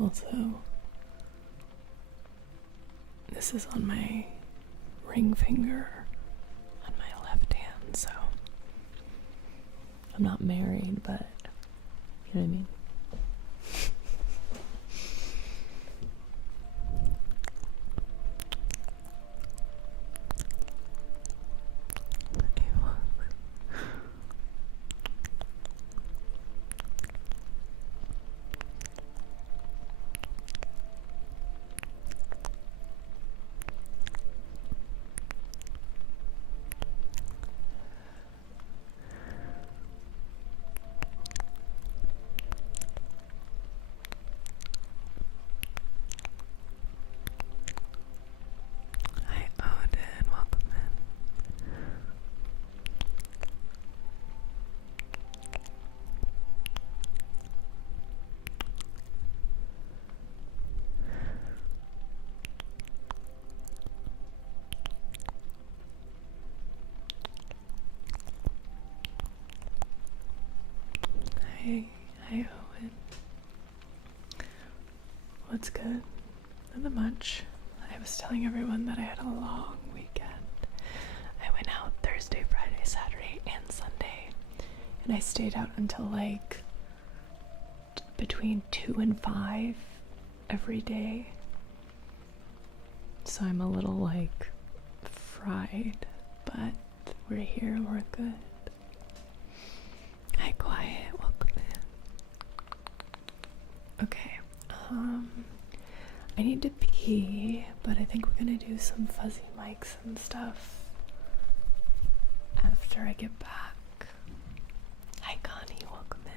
Also, this is on my ring finger on my left hand, so I'm not married, but you know what I mean? Hi Owen. What's good? Nothing much. I was telling everyone that I had a long weekend. I went out Thursday, Friday, Saturday, and Sunday. And I stayed out until like between 2 and 5 every day. So I'm a little like fried, but we're here and we're good. Hi, Quiet. Welcome in. Okay. I need to pee, but I think we're gonna do some fuzzy mics and stuff after I get back. Hi, Connie. Welcome in.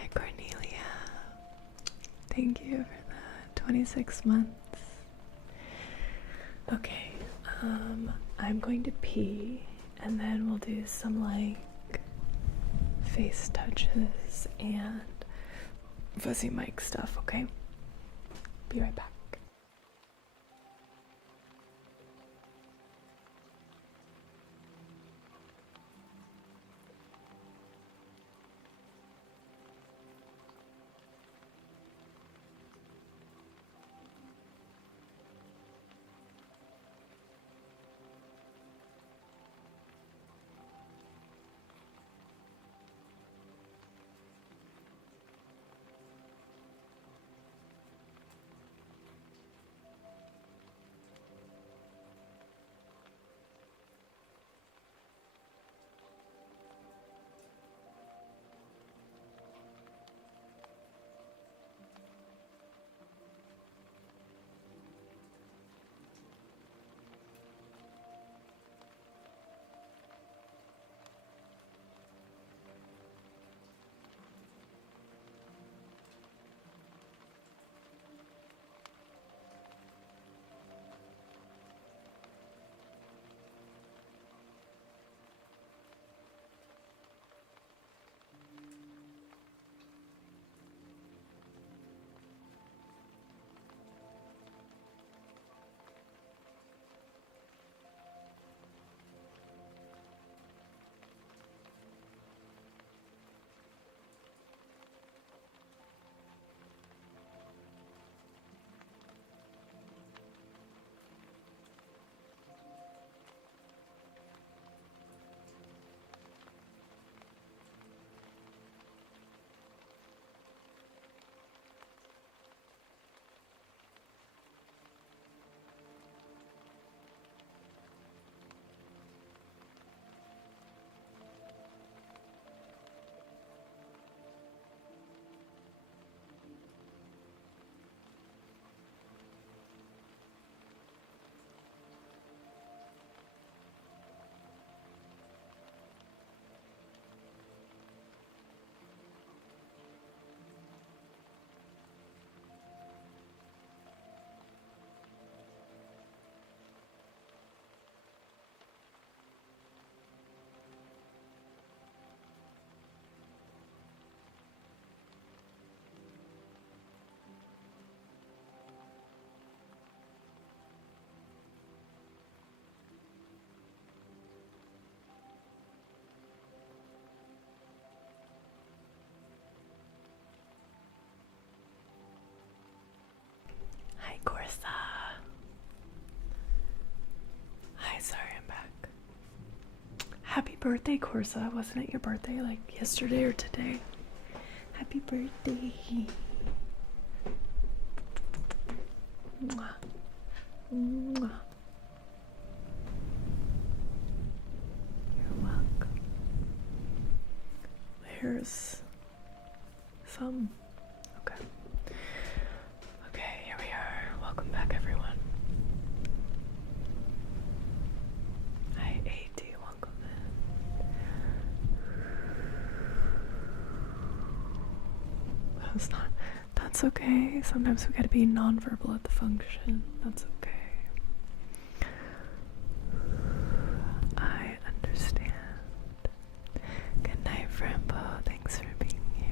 Hi, Cornelia. Thank you for the 26 months. Okay, I'm going to pee, and then we'll do some like face touches and fuzzy mic stuff, okay? Be right back. Happy birthday, Corsa. Wasn't it your birthday like yesterday or today? Happy birthday. Mwah. Mwah. You're welcome. Here's some. Okay. Okay, here we are. Welcome back, everyone. Hi, AD. Welcome in. That's okay. Sometimes we gotta be nonverbal at the function. That's okay. I understand. Good night, Frambo. Thanks for being here.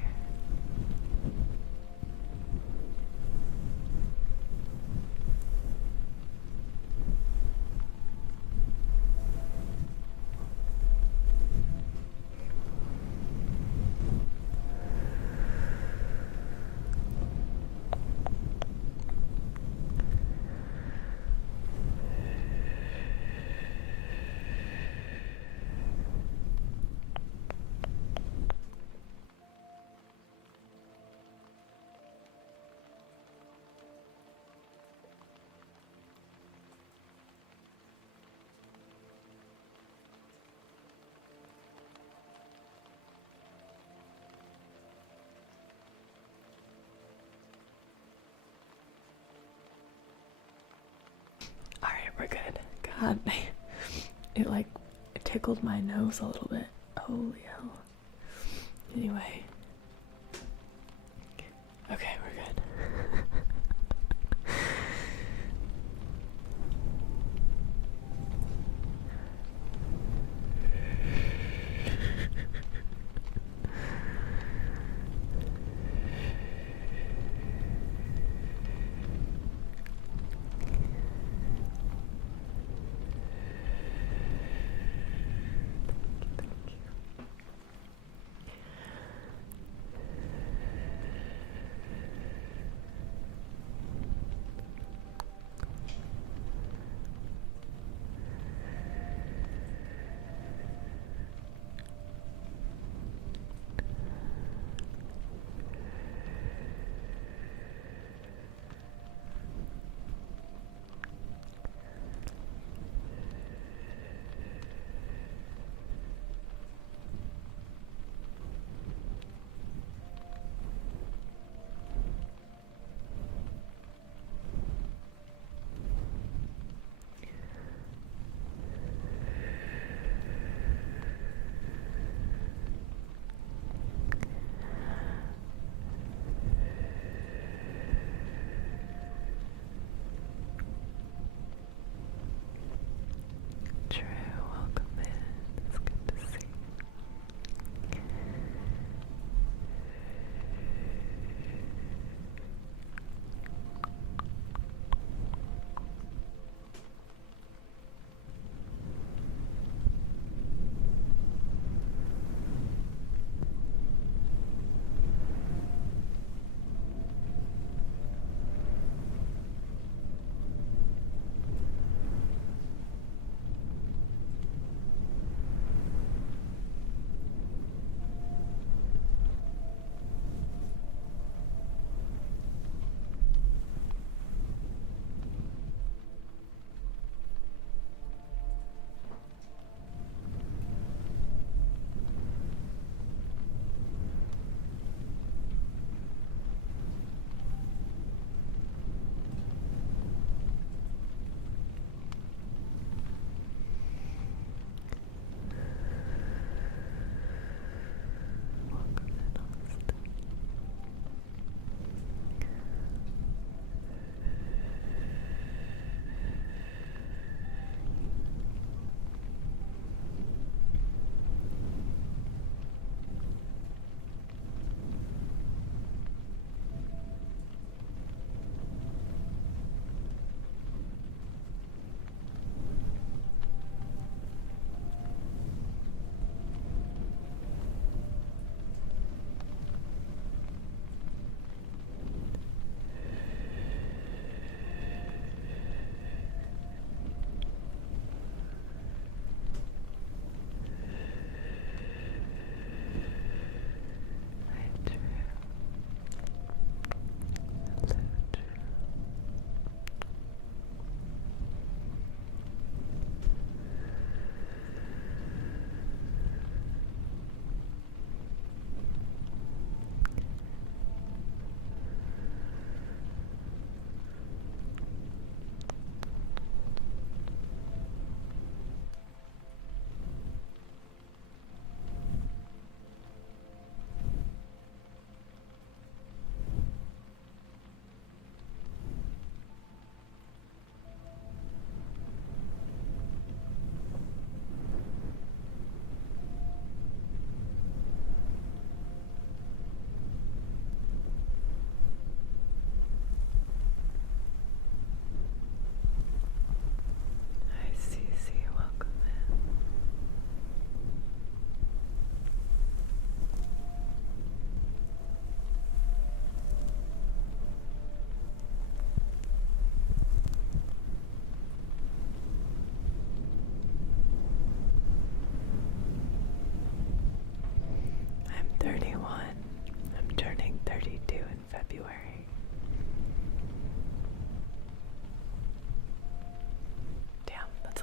Alright, we're good. God, it tickled my nose a little bit. Holy hell. Anyway. Okay, we're good.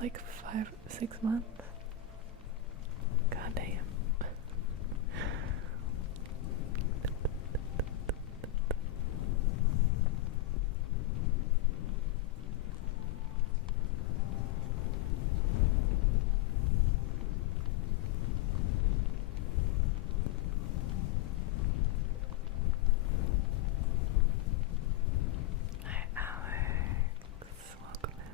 like 6 months. God damn. Hi, Alex. Welcome in.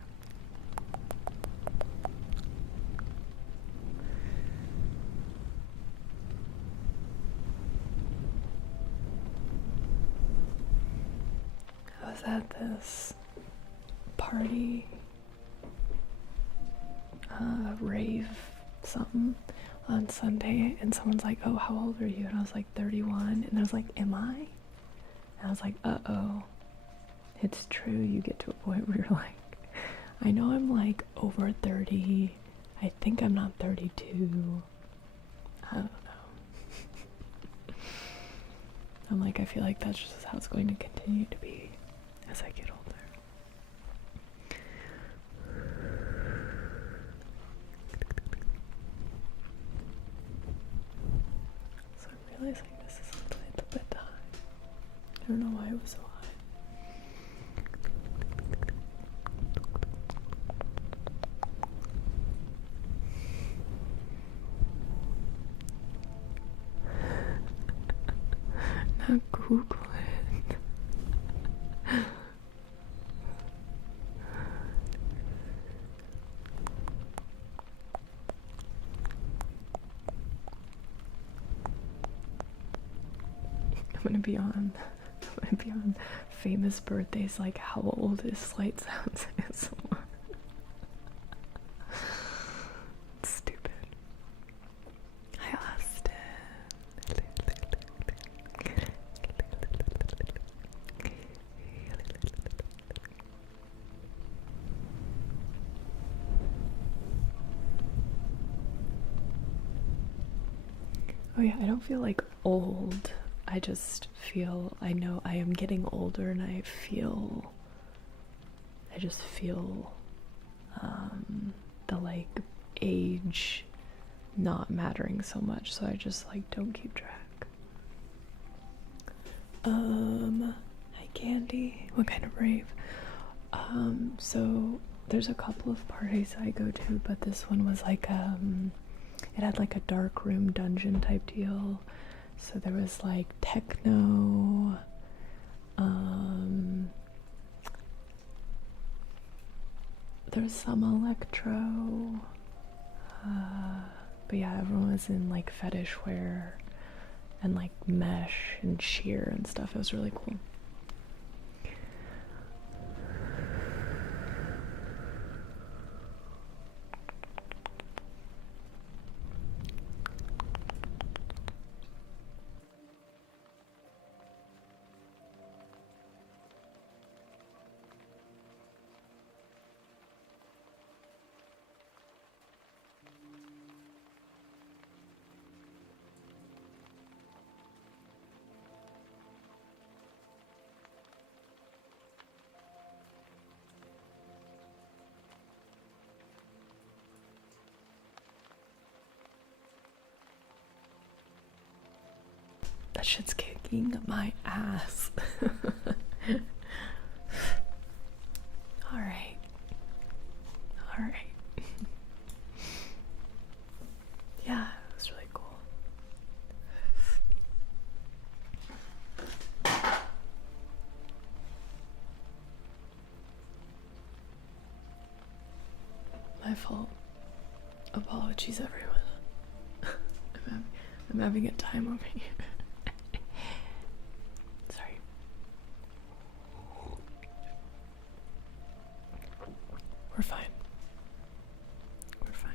I was at this party, rave something on Sunday, and someone's like, oh, how old are you? And I was like, 31. And I was like, am I? And I was like, uh-oh. It's true, you get to a point where you're like, I know I'm like over 30. I think I'm not 32. I don't know. I'm like, I feel like that's just how it's going to continue to be as I get older. So I'm realizing this is a little bit high. I don't know why it was so high. Not Google it. I'm gonna be on famous birthdays like how old is Slight Sounds ASMR. It's stupid. Hi Austin. Oh yeah, I don't feel like old. I just feel, I know I am getting older, and I just feel the like age not mattering so much, so I just like don't keep track. Hi Candy. What kind of rave? So there's a couple of parties I go to, but this one was like it had like a dark room dungeon type deal. So there was like techno, there's some electro, but yeah, everyone was in like fetish wear and like mesh and sheer and stuff. It was really cool. That shit's kicking my ass. Alright. Yeah, it was really cool. My fault. Apologies, everyone. I'm having a time over here. Sorry. We're fine. We're fine.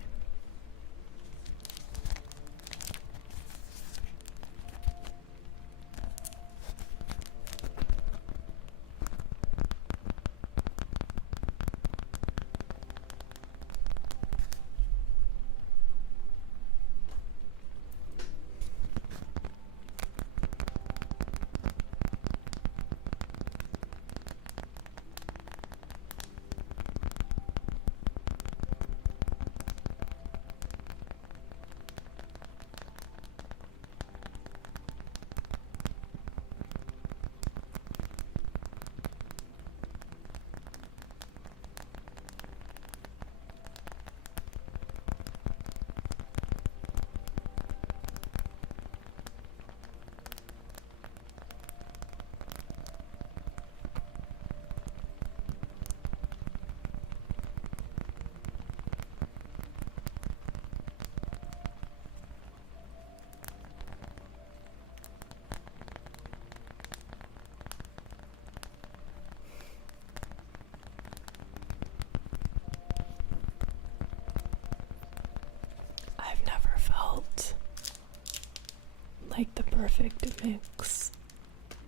like the perfect mix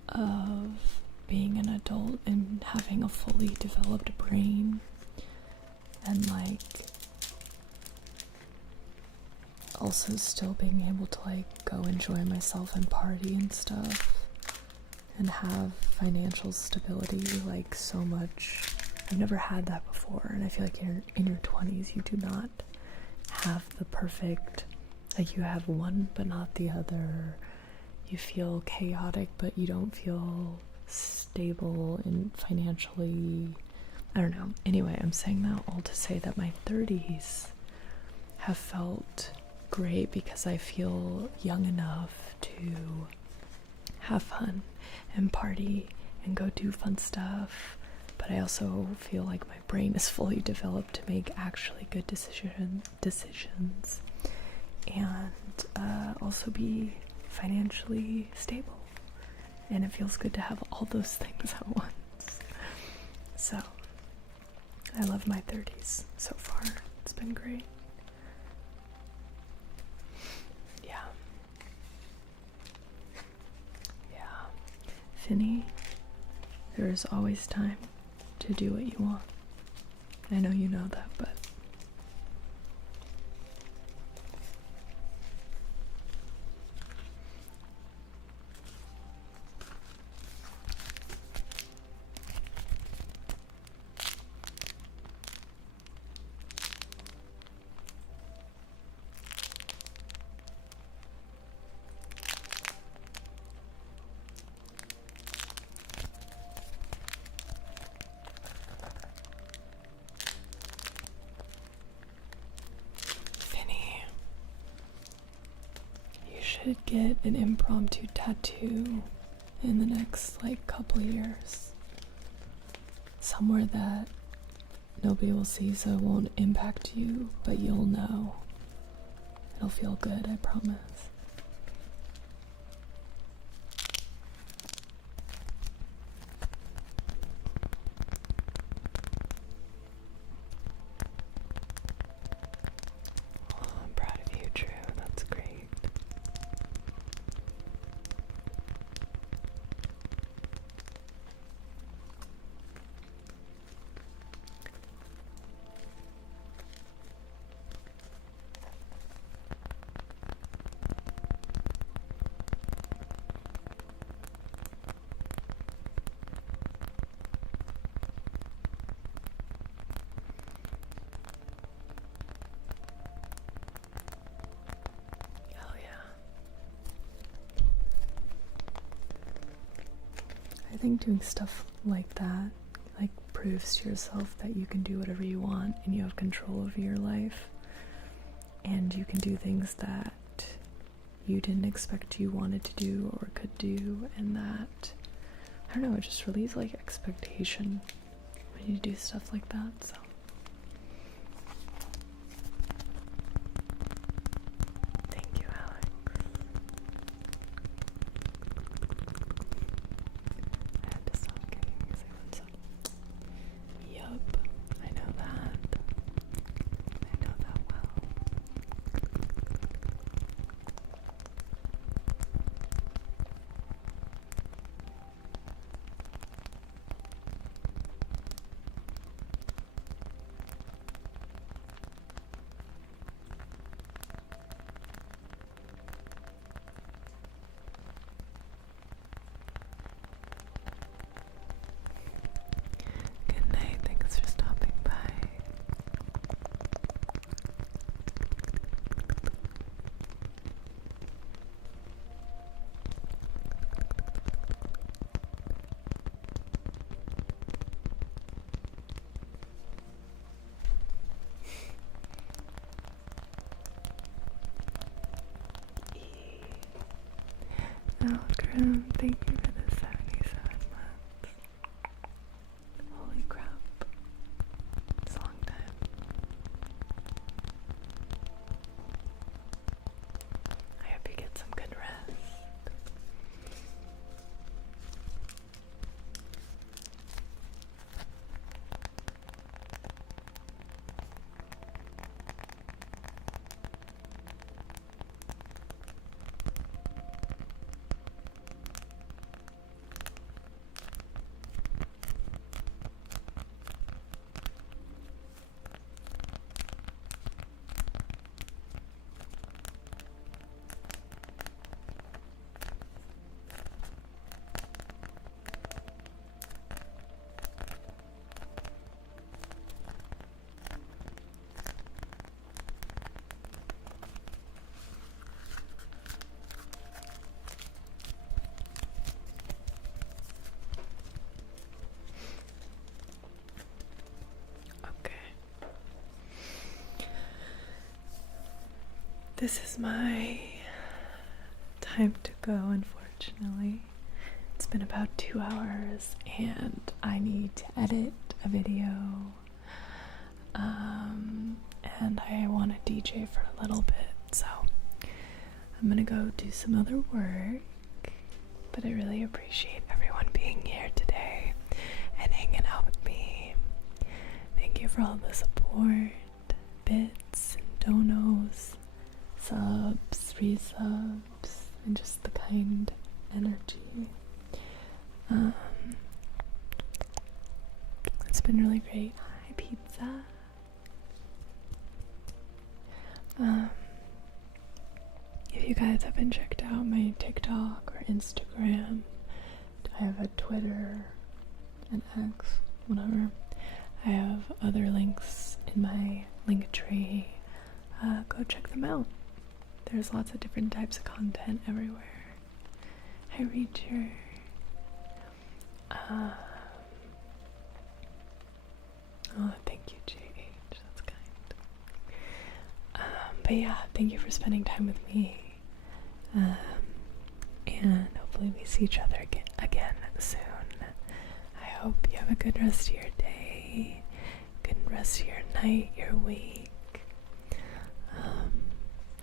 of being an adult and having a fully developed brain, and like also still being able to like go enjoy myself and party and stuff and have financial stability. Like, so much. I've never had that before, and I feel like in your 20s you do not have the perfect, like, you have one but not the other. You feel chaotic but you don't feel stable and financially, I don't know. Anyway, I'm saying that all to say that my 30s have felt great because I feel young enough to have fun and party and go do fun stuff, but I also feel like my brain is fully developed to make actually good decisions and also be financially stable, and it feels good to have all those things at once. So I love my 30s so far. It's been great. Finny, there is always time to do what you want. I know you know that, but should get an impromptu tattoo in the next like couple years, somewhere that nobody will see, so it won't impact you, but you'll know. It'll feel good, I promise. Oh, I'm proud of you, Drew. That's great. I think doing stuff like that like proves to yourself that you can do whatever you want and you have control over your life, and you can do things that you didn't expect you wanted to do or could do, and that, I don't know, it just relieves like expectation when you do stuff like that. So thank you, Alex. I had to stop getting music on some. Yup, I know that. I know that well. Good night, thanks for stopping by. Algrim, thank you for the 77 months. Holy crap. It's a long time. I hope you get some good rest. This is my time to go, unfortunately. It's been about 2 hours and I need to edit a video. And I want to DJ for a little bit, so I'm gonna go do some other work. But I really appreciate everyone being here today and hanging out with me. Thank you for all the support, bits and donos, subs, resubs, and just the kind energy. It's been really great. Hi, pizza. If you guys haven't checked out my TikTok or Instagram, I have a Twitter, an X, whatever. I have other links in my link tree. Go check them out. There's lots of different types of content everywhere. Hi, Reacher. Oh, thank you, JH. That's kind. But yeah, thank you for spending time with me. And hopefully we see each other again soon. I hope you have a good rest of your day, good rest of your night, your week.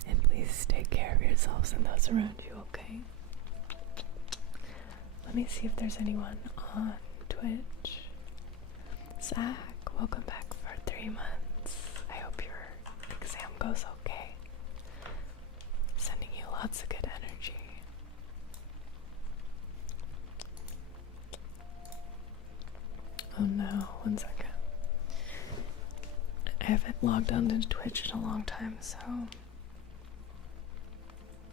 And please take care of yourselves and those around you, okay? Let me see if there's anyone on Twitch. Zach, welcome back for 3 months. I hope your exam goes okay. Sending you lots of good energy. Oh no, 1 second. I haven't logged on to Twitch in a long time, so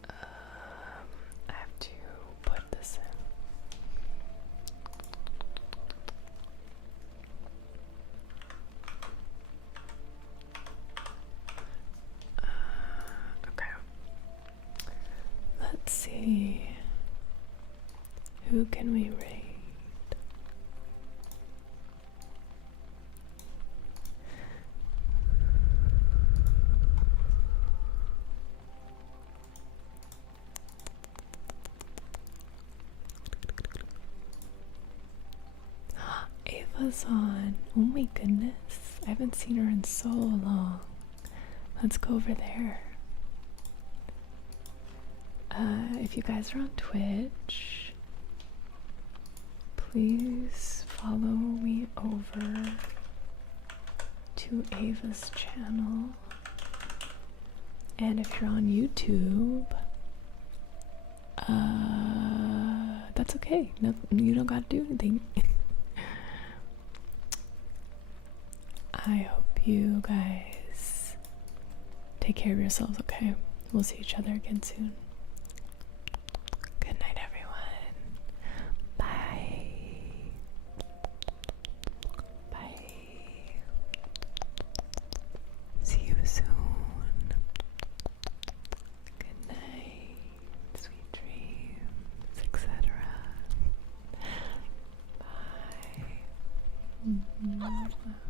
I have to put this in. Okay. Let's see. Who can we raid? Ava's on. Oh my goodness. I haven't seen her in so long. Let's go over there. If you guys are on Twitch, please follow me over to Ava's channel. And if you're on YouTube, that's okay. No, you don't gotta do anything. I hope you guys take care of yourselves, okay? We'll see each other again soon. Good night, everyone. Bye. Bye. See you soon. Good night. Sweet dreams, etc. Bye.